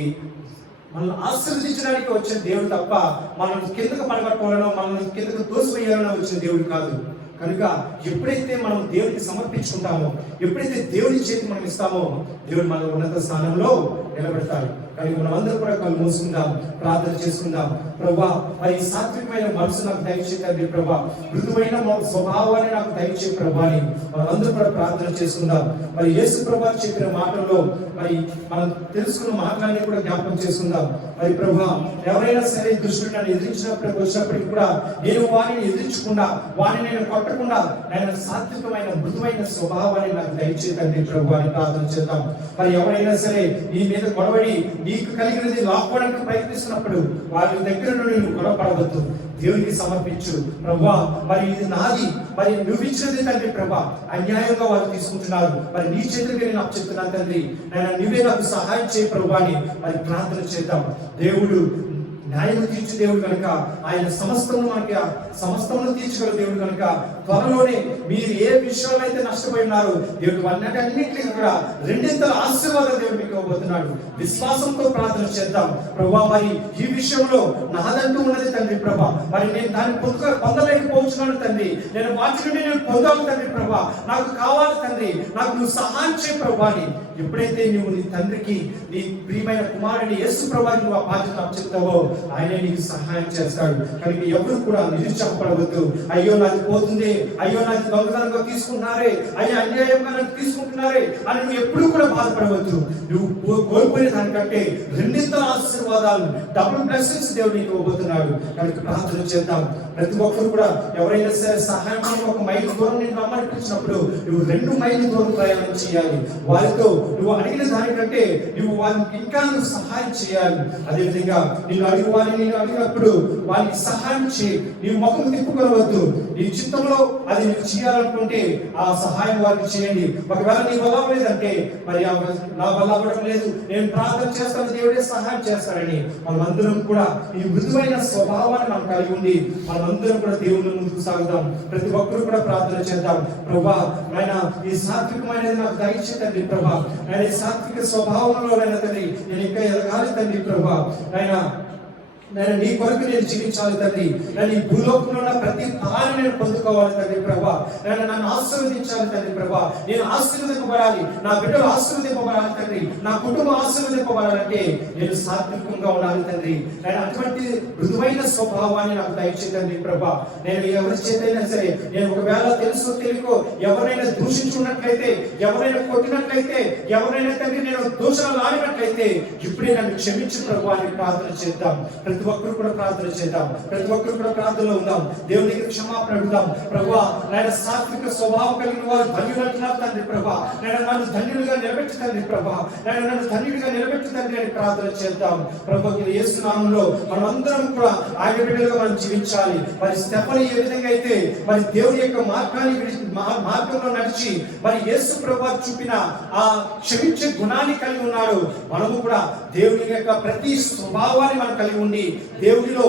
మనల్ని ఆశీర్వదించడానికి వచ్చిన దేవుడు తప్ప మనల్ని కిందకు పడగొట్టాలనో మనల్ని కిందకు తోసివేయాలనో వచ్చిన దేవుడు కాదు. కనుక ఎప్పుడైతే మనం దేవుడికి సమర్పించుకుంటామో, ఎప్పుడైతే దేవుడి చేతి మనం ఇస్తామో, దేవుడు మన ఉన్నత స్థానంలో నిలబెడతాడు. కానీ మనం అందరూ కూడా కళ్ళు మూసుకుందాం, ప్రార్థన చేసుకుందాం. ప్రభా, మరి సాత్వికమైన మనసు నాకు దయచేయండి ప్రభా, మృదువైన స్వభావాన్ని నాకు దయచే ప్రభా అని మనం అందరూ కూడా ప్రార్థన చేసుకుందాం. మరి యేసు ప్రభా చెప్పిన మాటల్లో మరి మనం తెలుసుకున్న మాటలన్నీ కూడా జ్ఞాపకం చేసుకుందాం. మరి ప్రభా, ఎవరైనా సరే దుష్టుడు నన్ను ఎదిరించినప్పటికి వచ్చినప్పటికీ కూడా నేను వారిని ఎదిరించకుండా, వారిని నేను కొట్టకుండా, నేను సాత్వికమైన మృదువైన స్వభావాన్ని నాకు దయచేయండి ప్రభా అని ప్రార్థన చేద్దాం. మరి ఎవరైనా సరే నీ మీద గొడవడి నీకు కలిగినది లాక్కోవడానికి ప్రయత్నిస్తున్నప్పుడు వారి దగ్గర నుండి నువ్వు గొడవపడవద్దు, దేవునికి సమర్పించు. ప్రభా, మరి ఇది నాది, మరి నువ్వు ఇచ్చినది తండ్రి ప్రభా, అన్యాయంగా వారు తీసుకుంటున్నారు, మరి నీ చేతులకి నేను నాకు చెప్తున్నాను తండ్రి, నేను నువ్వే నాకు సహాయం చేయ ప్రభా అని మరి ప్రార్థన చేద్దాం. దేవుడు న్యాయం తీర్చు దేవుడు కనుక, ఆయన సమస్తమును తీర్చగల దేవుడు కనుక త్వరలోనే మీరు ఏ విషయంలో అయితే నష్టపోయి ఉన్నారో దేవుడు అన్నింటినీ కూడా రెండింతల ఆశీర్వాదం దేవుడు మీకు ఇవ్వబోతున్నాడు. విశ్వాసంతో ప్రార్థన చేద్దాం. ప్రభా, మరి ఈ విషయంలో నాదంటూ ఉన్నది తండ్రి ప్రభా, మరి నేను దాన్ని పొందలేకపోతున్నాను తండ్రి, నేను వాటి నుండి నేను పొందాలి తండ్రి ప్రభా, నాకు కావాలి తండ్రి, నాకు నువ్వు సహాయం చేయ ప్రభా అని ఎప్పుడైతే నువ్వు నీ తండ్రికి నీ ప్రియమైన కుమారుని యేసు ప్రభాని నువ్వు ఆ బాధ్యత చెప్తావో ఆయనే నీకు సహాయం చేస్తాడు. కనుక ఎవరు కూడా నిరుత్సాహపడవద్దు. అయ్యో నాది పోతుంది, అయ్యో నాది దొంగతనంగా తీసుకుంటున్నారే, అయ్యో అన్యాయంగా నన్ను తీసుకుంటున్నారే అని నువ్వు ఎప్పుడు కూడా బాధపడవద్దు. నువ్వు కోల్పోయిన దానికంటే రెండింతల ఆశీర్వాదాలు, డబుల్ బ్లెస్సింగ్స్ దేవుడు నీకు ఇవ్వబోతున్నాడు. కనుక ప్రార్థన చేద్దాం. ప్రతి ఒక్కరు కూడా ఎవరైనా సరే సహాయం 1 మైలు దూరం నేను రమ్మనిపించినప్పుడు నువ్వు 2 మైళ్ళు దూరం ప్రయాణం చేయాలి. వారితో నువ్వు అడిగిన దానికంటే నువ్వు వారికి ఇంకా నువ్వు సహాయం చేయాలి. అదేవిధంగా నేను అడిగినప్పుడు వారికి సహాయం చేయి. నీవు ముఖం తిప్పుకోవద్దు. నీ చిత్తంలో అది నువ్వు చేయాలనుకుంటే ఆ సహాయం వారికి చేయండి. ఒకవేళ నీ వల్ల లేదంటే మరి నా వల్ల అవ్వడం లేదు, నేను ప్రార్థన చేస్తాను, దేవుడే సహాయం చేస్తాడని మనమందరం కూడా ఈ మృదువైన స్వభావాన్ని మనం కలిగి ఉండి మనమందరం కూడా దేవుని ముందుకు సాగుదాం. ప్రతి ఒక్కరు కూడా ప్రార్థన చేద్దాం. ప్రభా, ఆయన ఈ సాత్వికమైనది నాకు దయచేయండి ప్రభా, ఆయన ఈ సాత్విక స్వభావంలో తండ్రి నేను ఇంకా ఎదగాలి తండ్రి ప్రభా, నేను నీ కొరకు నేను జీవించాలి తండ్రి, నేను ఈ భూలోకంలో ఉన్న ప్రతి ఫలాన్ని నేను పొందుకోవాలి తండ్రి ప్రభా, నేను నన్ను ఆశీర్వదించాలి తండ్రి ప్రభా, నేను ఆశీర్వదింపబడాలి, నా బిడ్డలు ఆశీర్వదింపబడాలి తండ్రి, నా కుటుంబం ఆశీర్వదింపబడాలంటే నేను సాత్వికంగా ఉండాలి తండ్రి. నేను అటువంటి మృదువైన స్వభావాన్ని నాకు దయచేయండి ప్రభా. నేను ఎవరి చేతైనా సరే, నేను ఒకవేళ తెలుసో తెలియకో ఎవరైనా దూషించున్నట్లయితే, ఎవరైనా కొట్టినట్లయితే, ఎవరైనా తండ్రి నేను దోషాలు ఆడినట్లయితే ఇప్పుడే నన్ను క్షమించు ప్రభు అని ప్రార్థన చేద్దాం. ప్రతి ఒక్కరు కూడా ప్రార్థన చేద్దాం. ప్రతి ఒక్కరు కూడా ప్రార్థనలో ఉందాం. దేవుని దగ్గర క్షమాపణ అడుగుదాం. ప్రభా, నేను సాత్విక స్వభావం కలిగిన వారు ధన్యులంటున్నారు తండ్రి ప్రభా, నేను నన్ను ధన్యులుగా నిలబెట్టు తండ్రి ప్రభా, నేను నన్ను ధన్యుడిగా నిలబెట్టు తండ్రి అని ప్రార్థన చేద్దాం. ప్రభు, యేసు నామములో మనం అందరం కూడా ఆయన బిడ్డలుగా మనం జీవించాలి. మరి స్టెఫనీ ఏ విధంగా అయితే మరి దేవుని యొక్క మార్గంలో నడిచి మరి యేసు ప్రభు చూపిన ఆ క్షమించే గుణాన్ని కలిగి ఉన్నాడు, మనము కూడా దేవుని యొక్క ప్రతి స్వభావాన్ని మనం కలిగి ఉండి దేవుడిలో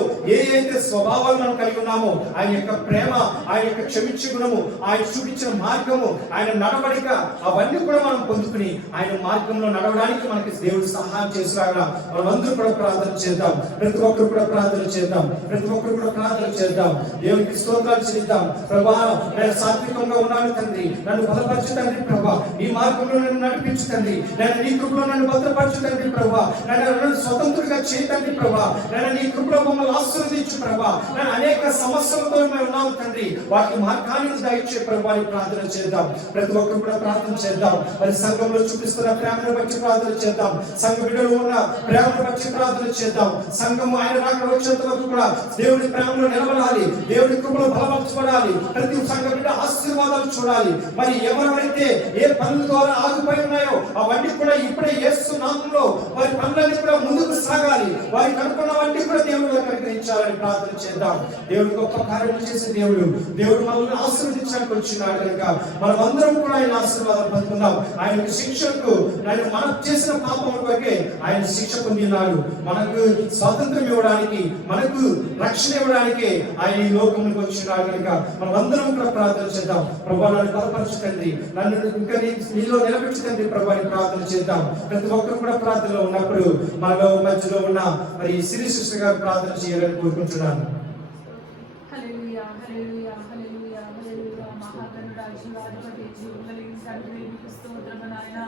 అయితే స్వభావాలు మనం కలిగి ఉన్నామో ఆయన యొక్క ప్రేమ, ఆయన యొక్క క్షమించే గుణము, ఆయన చూపించిన మార్గము, ఆయన నడవడిక అవన్నీ కూడా మనం పొందుకుని ఆయన మార్గంలో నడవడానికి మనకి దేవుడు సహాయం చేసేలాగా మనం అందరూ కూడా ప్రార్థన చేద్దాం. ప్రతి ఒక్కరు కూడా ప్రార్థన చేద్దాం. ప్రతి ఒక్కరు కూడా ప్రార్థన చేద్దాం. దేవునికి స్తోత్రాలు చెల్లిద్దాం. ప్రభా, నేను సాత్వికంగా ఉన్నాను తండ్రి, నన్ను బలపరచు తండ్రి ప్రభా, ఈ మార్గంలో నన్ను నడిపించు తండ్రి, నేను నీ కృపలో నన్ను భద్రపరచు తండ్రి ప్రభా, నన్ను స్వతంత్రంగా చేయి తండ్రి ప్రభా, నేను నీ కృపలో మమ్మల్ని ఆశీర్వదించు ప్రభా, నేను అనేక సమస్యలతో మేము ఉన్నాము తండ్రి, వాటికి మార్గాన్ని దయచే ప్రభా అని ప్రార్థన చేద్దాం. ప్రతి ఒక్కరు కూడా ప్రార్థన చేద్దాం. మరి సంఘంలో చూపిస్తున్న ప్రేమను బట్టి ప్రార్థన చేద్దాం. సంఘ బిడ్డలు ఉన్న ప్రేమను బట్టి ప్రార్థన చేద్దాం. సంఘం ఆయన రాక వచ్చేంత వరకు కూడా దేవుడి ప్రేమలో నిలబడాలి, దేవుడి కృపలో బలపరచబడాలి. ప్రతి సంఘ బిడ్డ ఆశీర్వాదాలు చూడాలి. మరి ఎవరైతే ఏ పనుల ద్వారా ఆగిపోయి ఉన్నాయో అవన్నీ కూడా ఇప్పుడే యేసు నామములో వారి పనులన్నీ కూడా ముందుకు సాగాలి. వారి కనుక్కున్నవన్నీ కూడా దేవుడు అనుగ్రహించాలని ప్రార్థన చేద్దాం. దేవుడు గొప్ప కార్యం చేసే దేవుడు మనల్ని ఆశీర్వదించడానికి వచ్చినాడు కనుక మనం అందరం కూడా ఆయన ఆశీర్వాదం పొందుకుందాం. ఆయన శిక్షకు మనం చేసిన పాపం కొరకే ఆయన శిక్ష పొందినాడు. మనకు స్వాతంత్రం ఇవ్వడానికి, మనకు రక్షణ ఇవ్వడానికి ఆయన ఈ లోకంలోకి వచ్చినాడు కనుక మనం అందరం కూడా ప్రార్థన చేద్దాం. ప్రభా నన్ను బలపరచు తండ్రి, నన్ను ఇంకా నీలో నిలబెట్టు తండ్రి ప్రభా అని ప్రార్థన చేద్దాం. ప్రతి ఒక్కరు కూడా ప్రార్థనలో ఉన్నప్పుడు మనలో మధ్యలో ఉన్న మరి సిరి సిస్టర్ గారు ప్రార్థన చేయాలని కోరుకుంటున్నాను. హల్లెలూయా హల్లెలూయా హల్లెలూయా హల్లెలూయా. మహాగణుడా జీవాధిపతి జీవం కలిగిన తండ్రి నీకు స్తోత్రము నాయన.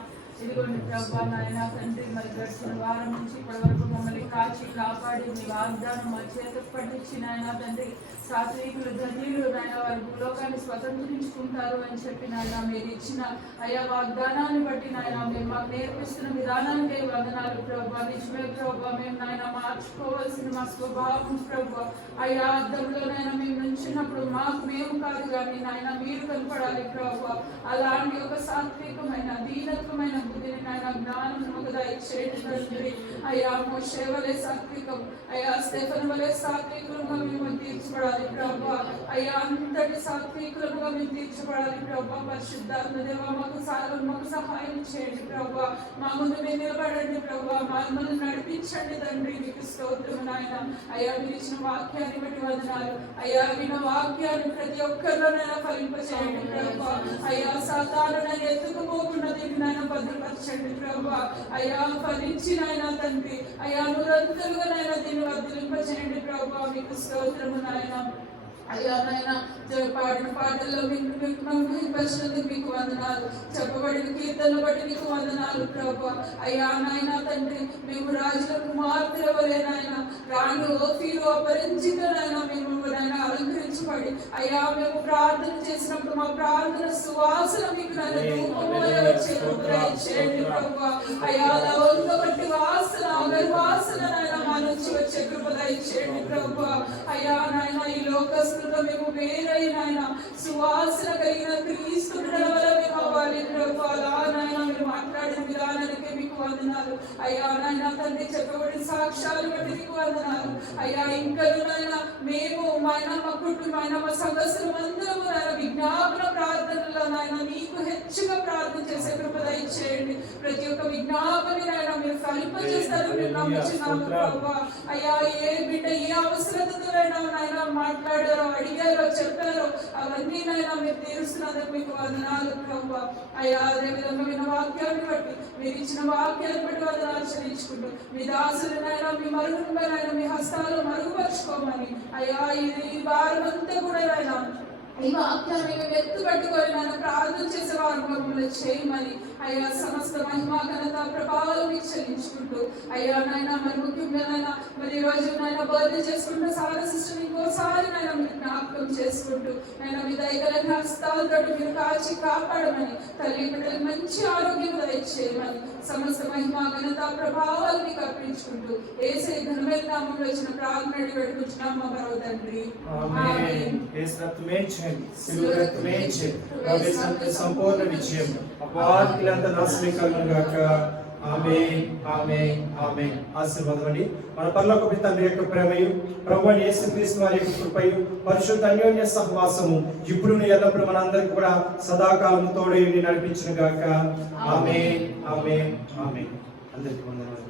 ఇదిగోండి ప్రభా నాయన తండ్రి, మరి గడిచిన వారం నుంచి ఇప్పటి వరకు మమ్మల్ని కాచి కాపాడి మీ వాగ్దానం మా చేతకు పట్టించి నాయన తండ్రి, సాత్వికులు ధన్యులు నాయన వారి భూలోకాన్ని స్వతంత్రించుకుంటారు అని చెప్పి నాయన మీరు ఇచ్చిన అయా వాగ్దానాన్ని బట్టి నాయన మేము మాకు నేర్పిస్తున్న విధానానికే వందనాలు ప్రభా. నిజమే ప్రభా, మేము నాయన మార్చుకోవాల్సిన మా స్వభావం ప్రభా. అయా అర్థంలోనైనా మేము నుంచినప్పుడు మాకు మేము కాదు కానీ నాయన మీరు కనపడాలి ప్రభా. అలాంటి ఒక సాత్వికమైన దీనత్వమైన బుద్ధిని నాయన జ్ఞానం ఒక దయచేయండి తండ్రి. అయ్యా మోషే వలె సాత్వికం, అయ్యా స్టెఫెన్ వలె సాత్వికులుగా మేము తీర్చబడాలి ప్రభా. అయ్యా అంతటి సాత్వికులుగా మేము తీర్చబడాలి ప్రభా. పరిశుద్ధాత్మ దేవా మాకు సహాయం చేయండి ప్రభా. మా ముందు మీరు నిలబడండి ప్రభా. మమ్మల్ని నడిపించండి తండ్రి. మీకు స్తోత్రం నాయన. అయ్యా మీరు ఇచ్చిన వాక్యాన్ని బట్టి వందనాలు. అయ్యా విన్న వాక్యాన్ని ప్రతి ఒక్కరిలోనైనా ఫలింపచేయండి ప్రభా. అయ్యా సాతానునైనా ఎత్తుకుపోకుండా దీన్ని నాయన భద్రపరచండి ప్రభా. అయ్యా ఫలించినైనా తండ్రి, అయ్యా నూరంతలుగానైనా దీన్ని వర్ధలింపచేయండి ప్రభా. మీకు స్తోత్రము నాయన. అయ్యా నాయన పాడిన పాటల్లో మీకు మీకు వందనాలు, చెప్పబడిన కీర్తనలు బట్టి నీకు వందనాలు ప్రభా. అయ్యా నాయన తండ్రి, మేము రాజుల కుమార్తెల వలె నాయన రాణి ఓఫీలు అపరించితనైనా మేము నాయన అలంకరించబడి అయ్యా మేము ప్రార్థన చేసినప్పుడు మా ప్రార్థన సువాసన మీకు చేయండి ప్రభా. అయ్యా లవంగ బట్టి వాసన అగరు వాసన నాయన మా నుంచి వచ్చే కృప దయచేయండి ప్రభా. అయ్యా నాయన ఈ లోకస్తులతో మేము వేరైన సువాసన కలిగిన క్రీస్తు బిడ్డల వల్ల మేము అవ్వాలి ప్రభా. అలా నాయన మీరు మాట్లాడిన విధానానికి మీకు వందనాలు. అయ్యా నాయన తండ్రి చెప్పబడిన సాక్ష్యాలు బట్టి మీకు వందనాలు. అయ్యా ఇంకా నాయన మేము మా కుటుంబమైన మా సంఘస్థులు అందరము నాయన విజ్ఞాపన ప్రార్థనలో నాయన నీకు హెచ్చుగా ప్రార్థన చేసే కృప దయచేయండి. ప్రతి ఒక్క విజ్ఞాపని నాయన మీరు ఫలింపజేస్తారు మీరు నమ్ముచున్నాము ప్రభా. అయ్యా ఏ బిడ్డ ఏ అవసరతలైనా నాయన మాట్లాడారో అడిగారో చెప్పారో అవన్నీ నాయన మీరు తీరుస్తున్నందుకు మీకు వందనాలు ప్రభా. అయ్యా అదేవిధంగా విన్న వాక్యాన్ని బట్టి మీరు ఇచ్చిన వాక్యాన్ని బట్టి వందనాలు చెల్లించుకుంటూ మీ దాసులనైనా మీ మరుగునైనా మీ హస్తాలు మరుగుపరుచుకోమని అయ్యా ఈ వారం అంతా కూడా నాయన ఈ వాక్యాన్ని మేము ఎత్తుపట్టుకొని నాయన ప్రార్థన చేసే వారు మమ్మల్ని చేయమని అయ్యా సమస్త మహిమా ఘనత ప్రభావాలు మీకు చెల్లించుకుంటూ అయ్యా నాయన మరి ముఖ్యంగా నాయన మరి ఈ రోజు నాయన బర్త్డే చేసుకుంటూ సారా సిస్టర్ ఇంకోసారి నాయన మీరు జ్ఞాపకం చేసుకుంటూ నాయన మీ దయగల హస్తాలతో మీరు కాచి కాపాడమని తల్లి బిడ్డలకు మంచి ఆరోగ్యం దయచేయమని సమస్త మహిమా ఘనత ప్రభావాలు మీకు అర్పించుకుంటూ యేసే ఘనమైన నామంలో వచ్చిన ప్రార్థన పెట్టుకుంటున్నాం మా పరమ తండ్రి. ఆమేన్. సంపూర్ణ విజయం అపార్కులంతా నాశనం కలుగుగాక. ఆమేన్ ఆమేన్ ఆమేన్. ఆశీర్వాదమండి. మన పరలోకపు తండ్రి యొక్క ప్రేమయు ప్రభువైన యేసుక్రీస్తు వారి యొక్క కృపయు పరిశుద్ధ అన్యోన్య సహవాసము ఇప్పుడు ఎల్లప్పుడూ మనందరికీ కూడా సదాకాలం తోడై నడిపించును గాక. ఆమేన్ ఆమేన్ ఆమేన్. అందరికీ వందనాలు.